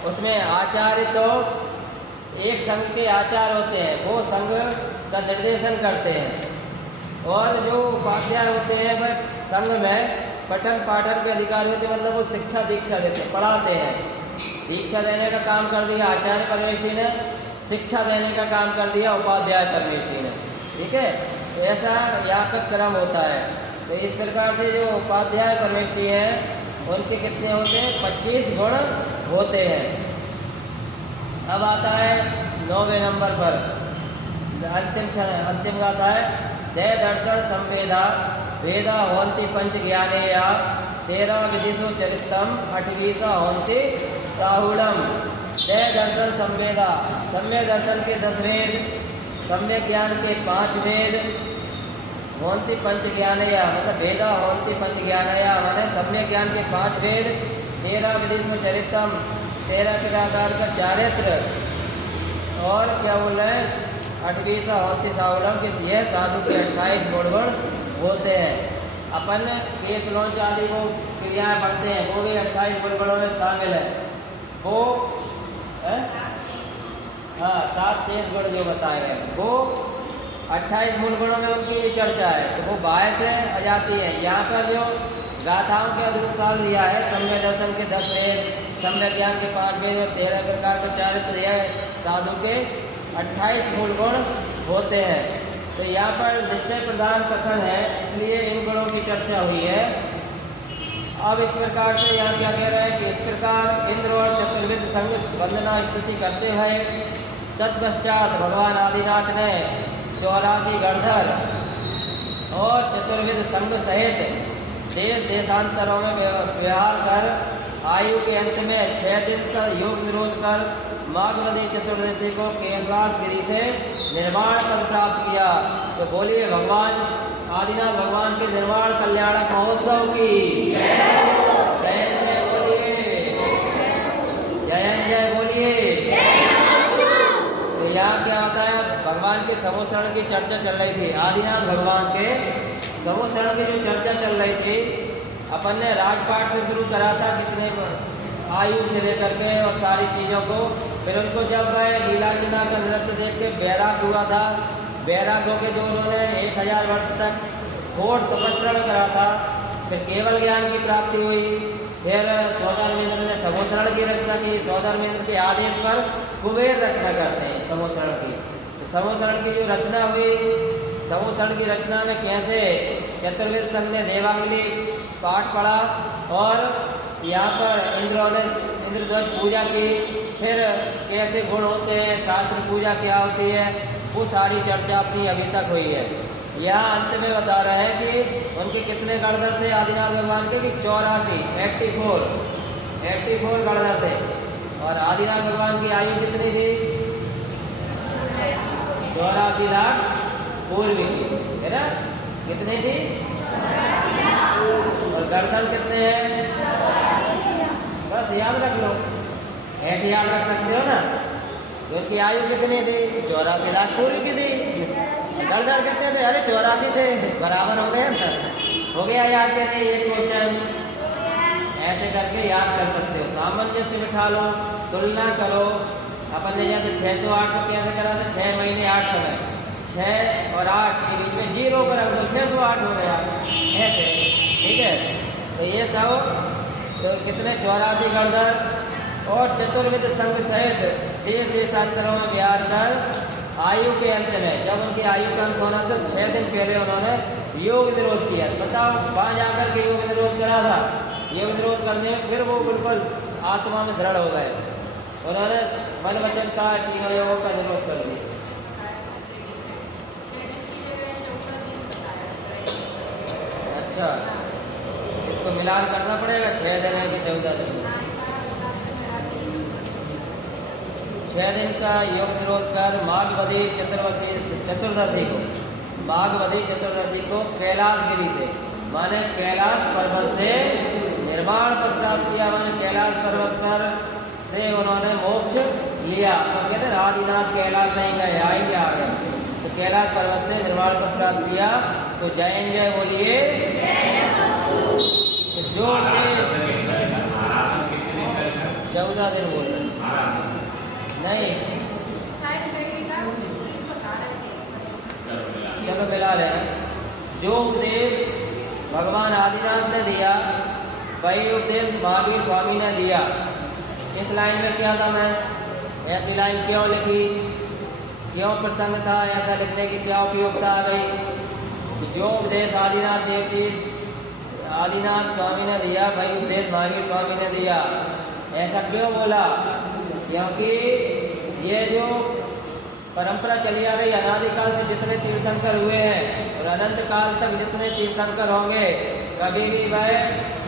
उसमें आचार्य तो एक संघ के आचार्य होते हैं, वो संघ का निर्देशन करते हैं। और जो उपाध्याय होते हैं वह संघ में पठन पाठन के अधिकारी होते हैं, मतलब वो शिक्षा दीक्षा देते हैं, पढ़ाते हैं। दीक्षा देने का काम कर दिया आचार्य परमेष्टि ने, शिक्षा देने का काम कर दिया उपाध्याय परमेष्टि ने। ठीक है, तो ऐसा यहाँ का क्रम होता है। तो इस प्रकार से जो उपाध्याय परमेष्टि हैं उनके कितने होते हैं? 25 गुण होते हैं। अब आता है 9वें नंबर पर अंतिम गाथा है। दे दर्शन संवेदा वेदा होन्ति पंच ज्ञानेया, 13 विधिषु चरितम, 8वीं होन्ति साहुणम। दे दर्शन संवेदा, सम्य दर्शन के 10 वेद, सम्य ज्ञान के 5 वेद, होन्ति पंच ज्ञानया मतलब वेदा होन्ति पंच ज्ञानया माने सम्य ज्ञान के 5 वेद, 13 विधिषु चरितम 13 प्रकार का चारित्र, और क्या बोल रहे हैं 8वीं होती सावलम कि यह साधु के 28 गुण होते हैं। अपन केस लॉन्च आदि वो क्रियाएं पढ़ते हैं, वो भी 28 गुणों में शामिल है। वो हाँ 7 शेष गुण जो बताए गए वो 28 मूल गुणों में उनकी भी चर्चा है, तो वो बाह्य से आ जाती है। यहाँ पर जो गाथाओं के अनुसार लिया है, सम्य दर्शन के 10 वेद, सम्य ज्ञान के 5 वेद और 13 प्रकार के चारित्र, यह साधु के 28 मूल गुण होते हैं। तो यहाँ पर निश्चय प्रधान कथन है, इसलिए इन गुणों की चर्चा हुई है। अब इस प्रकार से यहाँ क्या कह रहे हैं कि इस प्रकार इंद्र और चतुर्विद संग वंदना स्तुति करते हुए तत्पश्चात भगवान आदिनाथ ने 84 गणधर और चतुर्विद संघ सहित देश देशांतरों में व्यवहार कर आयु के अंत में 6 दिन का योग निरोध कर माघ नदी चतुर्दशी को कैलाश गिरी से निर्वाण पद प्राप्त किया। तो बोलिए भगवान आदिनाथ भगवान के निर्वाण कल्याणक महोत्सव की जय जय बोलिए, जय बोलिए। तो यहाँ क्या होता है, भगवान के समोसरण की चर्चा चल रही थी। आदिनाथ भगवान के समोसरण की जो चर्चा चल रही थी, अपन ने राजपाट से शुरू करा था, कितने आयु से लेकर के और सारी चीज़ों को। फिर उनको जब लीलार्जुना का नृत्य देख के बैराग हुआ था, बैराग होकर जो उन्होंने 1000 वर्ष तक घोर तपस्या करा था, फिर केवल ज्ञान की प्राप्ति हुई। फिर सौधर्मेंद्र ने समोसरण की रचना की। सौधर्मेंद्र के आदेश पर कुबेर रचना करते हैं समोसरण की। तो समोसरण की जो रचना हुई, समोसरण की रचना में कैसे चतुर्वेद संघ ने देवांगली पाठ पढ़ा और यहाँ पर इंद्रध्वज पूजा की। फिर कैसे गुण होते हैं, शास्त्र पूजा क्या होती है, वो सारी चर्चा अपनी अभी तक हुई है। यहाँ अंत में बता रहे हैं कि उनके कितने गणधर थे आदिनाथ भगवान के, कि 84 गणधर थे। और आदिनाथ भगवान की आयु कितनी थी? 84 लाख पूर्व की, है ना? कितनी थी? और गणधर कितने हैं? बस याद रख लो, ऐसे याद रख सकते हो ना। उनकी आयु कितनी थी? 84 लाख पूर्व की थी। गणधर कितने थे? अरे 84 थे, बराबर हो गया ना। हो गया याद के नहीं ये क्वेश्चन? ऐसे करके याद कर सकते हो, सामंजस्य बिठा लो, तुलना करो। अपन ने जैसे 608 को कैसे करा था? 6 महीने 8 समय, 6 और 8 के बीच में 0 को रख दो, 608 हो गया ऐसे, ठीक है। तो ये सब तो कितने 84 गणधर और चतुर्वेद संघ सहित देश देशांतरों में विहार कर आयु के अंत में, जब उनकी आयु का अंत होना तो 6 दिन पहले उन्होंने योग निरोध किया। बताओ, वहाँ जाकर के योग निरोध करा था। योग निरोध करने में फिर वो बिल्कुल आत्मा में दृढ़ हो गए। उन्होंने मन वचन का तीनों योगों का निरोध कर दिया। अच्छा, इसको मिलान करना पड़ेगा, 6 दिन है कि 14 दिन? 6 दिन का योग निरोध कर माघवदी चतुर्दशी को कैलाशगिरी से, माने कैलाश पर्वत से निर्वाण पद प्राप्त किया। माने कैलाश पर्वत पर से उन्होंने मोक्ष लिया। तो कहते हैं आदिनाथ कैलाश नहीं गए, आएंगे आगे। तो कैलाश पर्वत से निर्वाण पद प्राप्त किया। तो जाएंगे, बोलिए जो 14 दिन बोल रहे नहीं, चलो मिला रहे हैं। जो उपदेश भगवान आदिनाथ ने दिया, वही उपदेश महावीर स्वामी ने दिया। इस लाइन में क्या था? मैं ऐसी लाइन क्यों लिखी, क्यों प्रसंग था, ऐसा लिखने की क्या उपयोगिता आ गई? जो उपदेश आदिनाथ स्वामी ने दिया, वही उपदेश महावीर स्वामी ने दिया। ऐसा क्यों बोला? क्योंकि ये जो परंपरा चली आ रही अनादिकाल से, जितने तीर्थंकर हुए हैं और अनंत काल तक जितने तीर्थंकर होंगे, कभी भी वह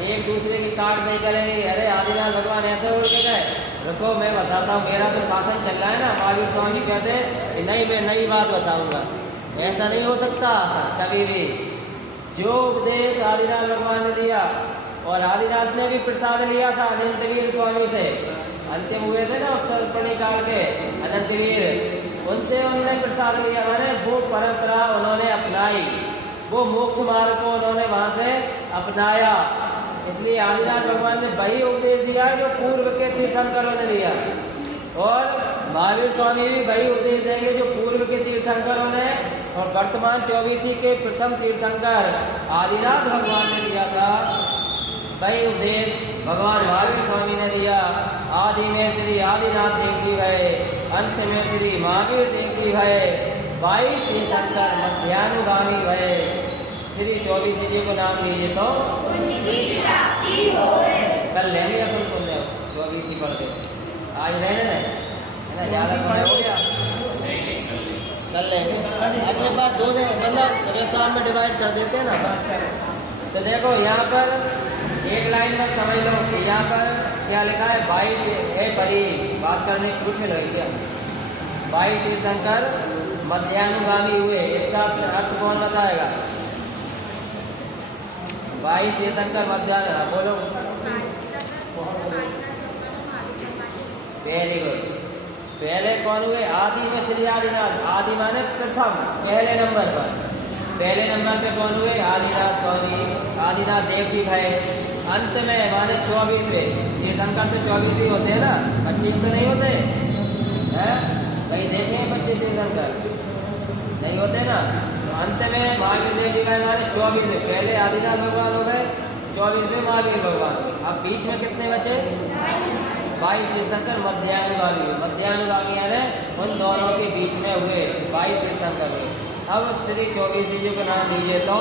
एक दूसरे की काट नहीं करेंगे। अरे आदिनाथ भगवान ऐसे बोल के गए, रुको मैं बताता हूँ, मेरा तो शासन चल रहा है ना। महावीर स्वामी कहते हैं कि नहीं, मैं नई बात बताऊंगा। ऐसा नहीं हो सकता कभी भी। जो उपदेश आदिनाथ भगवान ने दिया, और आदिनाथ ने भी प्रसाद लिया था अनंतवीर स्वामी से, अंतिम हुए थे ना उत्तरपणी काल के अनंतवीर, उनसे उन्होंने प्रसाद लिया। मैंने वो परंपरा उन्होंने अपनाई, वो मोक्ष मार्ग को उन्होंने वहाँ से अपनाया। इसलिए आदिनाथ भगवान ने वही उपदेश दिया जो पूर्व के तीर्थंकरों ने दिया, और महावीर स्वामी भी वही उपदेश देंगे जो पूर्व के तीर्थंकरों ने और वर्तमान 24 के प्रथम तीर्थंकर आदिनाथ भगवान ने दिया था। वही उपदेश भगवान महावीर स्वामी ने दिया। आदि में श्री आदिनाथ देव की भय, अंत में श्री महावीर देव की भय, 22 तीर्थंकर मध्यानुगामी भय। श्री 24 जी को नाम लीजिए तो कल लेंगे अपन पुण्य 24 ही पढ़ते, आज रहने दें, है ना? ज़्यादा पढ़े हो गया, कल लेंगे। अपने पास 2 दिन, मतलब सुबह शाम में डिवाइड कर देते हैं ना। तो देखो यहाँ पर एक लाइन में समझ लो कि यहाँ पर क्या लिखा है? 22 है परी, बात करने की कुछ नहीं क्या? 22 तीर्थंकर मध्यानुगामी हुए, इसका अर्थ कौन बताएगा? 22 तीर्थंकर मध्यान, बोलो। Very good. पहले कौन हुए? आदि में श्री आदिनाथ। आदि माने प्रथम, पहले नंबर पर। पहले नंबर पे कौन हुए? आदिनाथ स्वामी, आदिनाथ देव जी भाई। अंत में माने 24वें तीर्थंकर तो 24 ही होते हैं ना, 25 तो नहीं होते हैं। कहीं देखे हैं 25 तीर्थंकर? नहीं होते ना। अंत में महावीर देव जी का माने 24वें, पहले आदिनाथ भगवान हो गए, 24वें महावीर भगवान। अब बीच में कितने बचे? 22 तीर्थंकर मध्यानुगामी। मध्यानुगामी यानी उन दोनों के बीच में हुए 22 तीर्थंकर हुए। अब श्री 24 जी का नाम लीजिए तो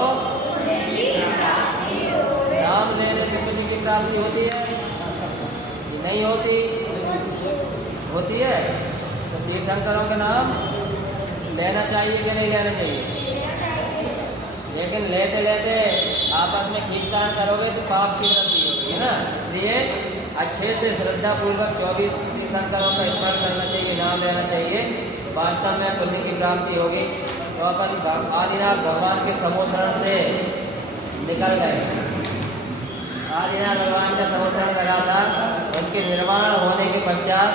नाम लेने से पुण्य की प्राप्ति होती है कि नहीं होती? होती है। तो तीर्थंकरों का नाम लेना चाहिए कि नहीं लेना चाहिए? लेकिन लेते लेते आपस में खींचतान करोगे तो पाप की वृद्धि होगी, है ना। इसलिए अच्छे से श्रद्धा पूर्वक 24 तीर्थंकरों का स्मरण करना चाहिए, नाम लेना चाहिए, वास्तव में पुण्य की प्राप्ति होगी। तो अपन आदिनाथ भगवान के समुद्रण से निकल गए। आदिनाथ भगवान का समुद्रण लगा था, उनके निर्माण होने के पश्चात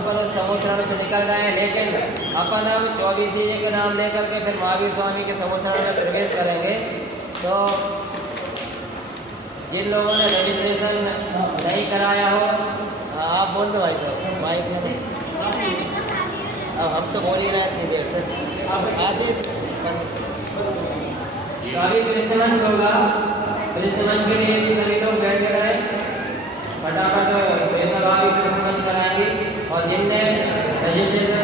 अपन उस समुद्रण से निकल गए। लेकिन अपन अब 24 जी का नाम लेकर के फिर महावीर स्वामी के समुद्रण में प्रवेश करेंगे। तो जिन लोगों ने रजिस्ट्रेशन नहीं कराया हो, आप बोल दो भाई साहब, माइक है नहीं। अब हम तो बोल ही रहे हैं इतनी देर से। आशीष अभी पृष्ठमंच होगा, पृष्ठमंच के लिए भी सभी लोग बैठ गए, फटाफट पृष्ठमंच कराएंगे। और जिनने रजिस्ट्रेशन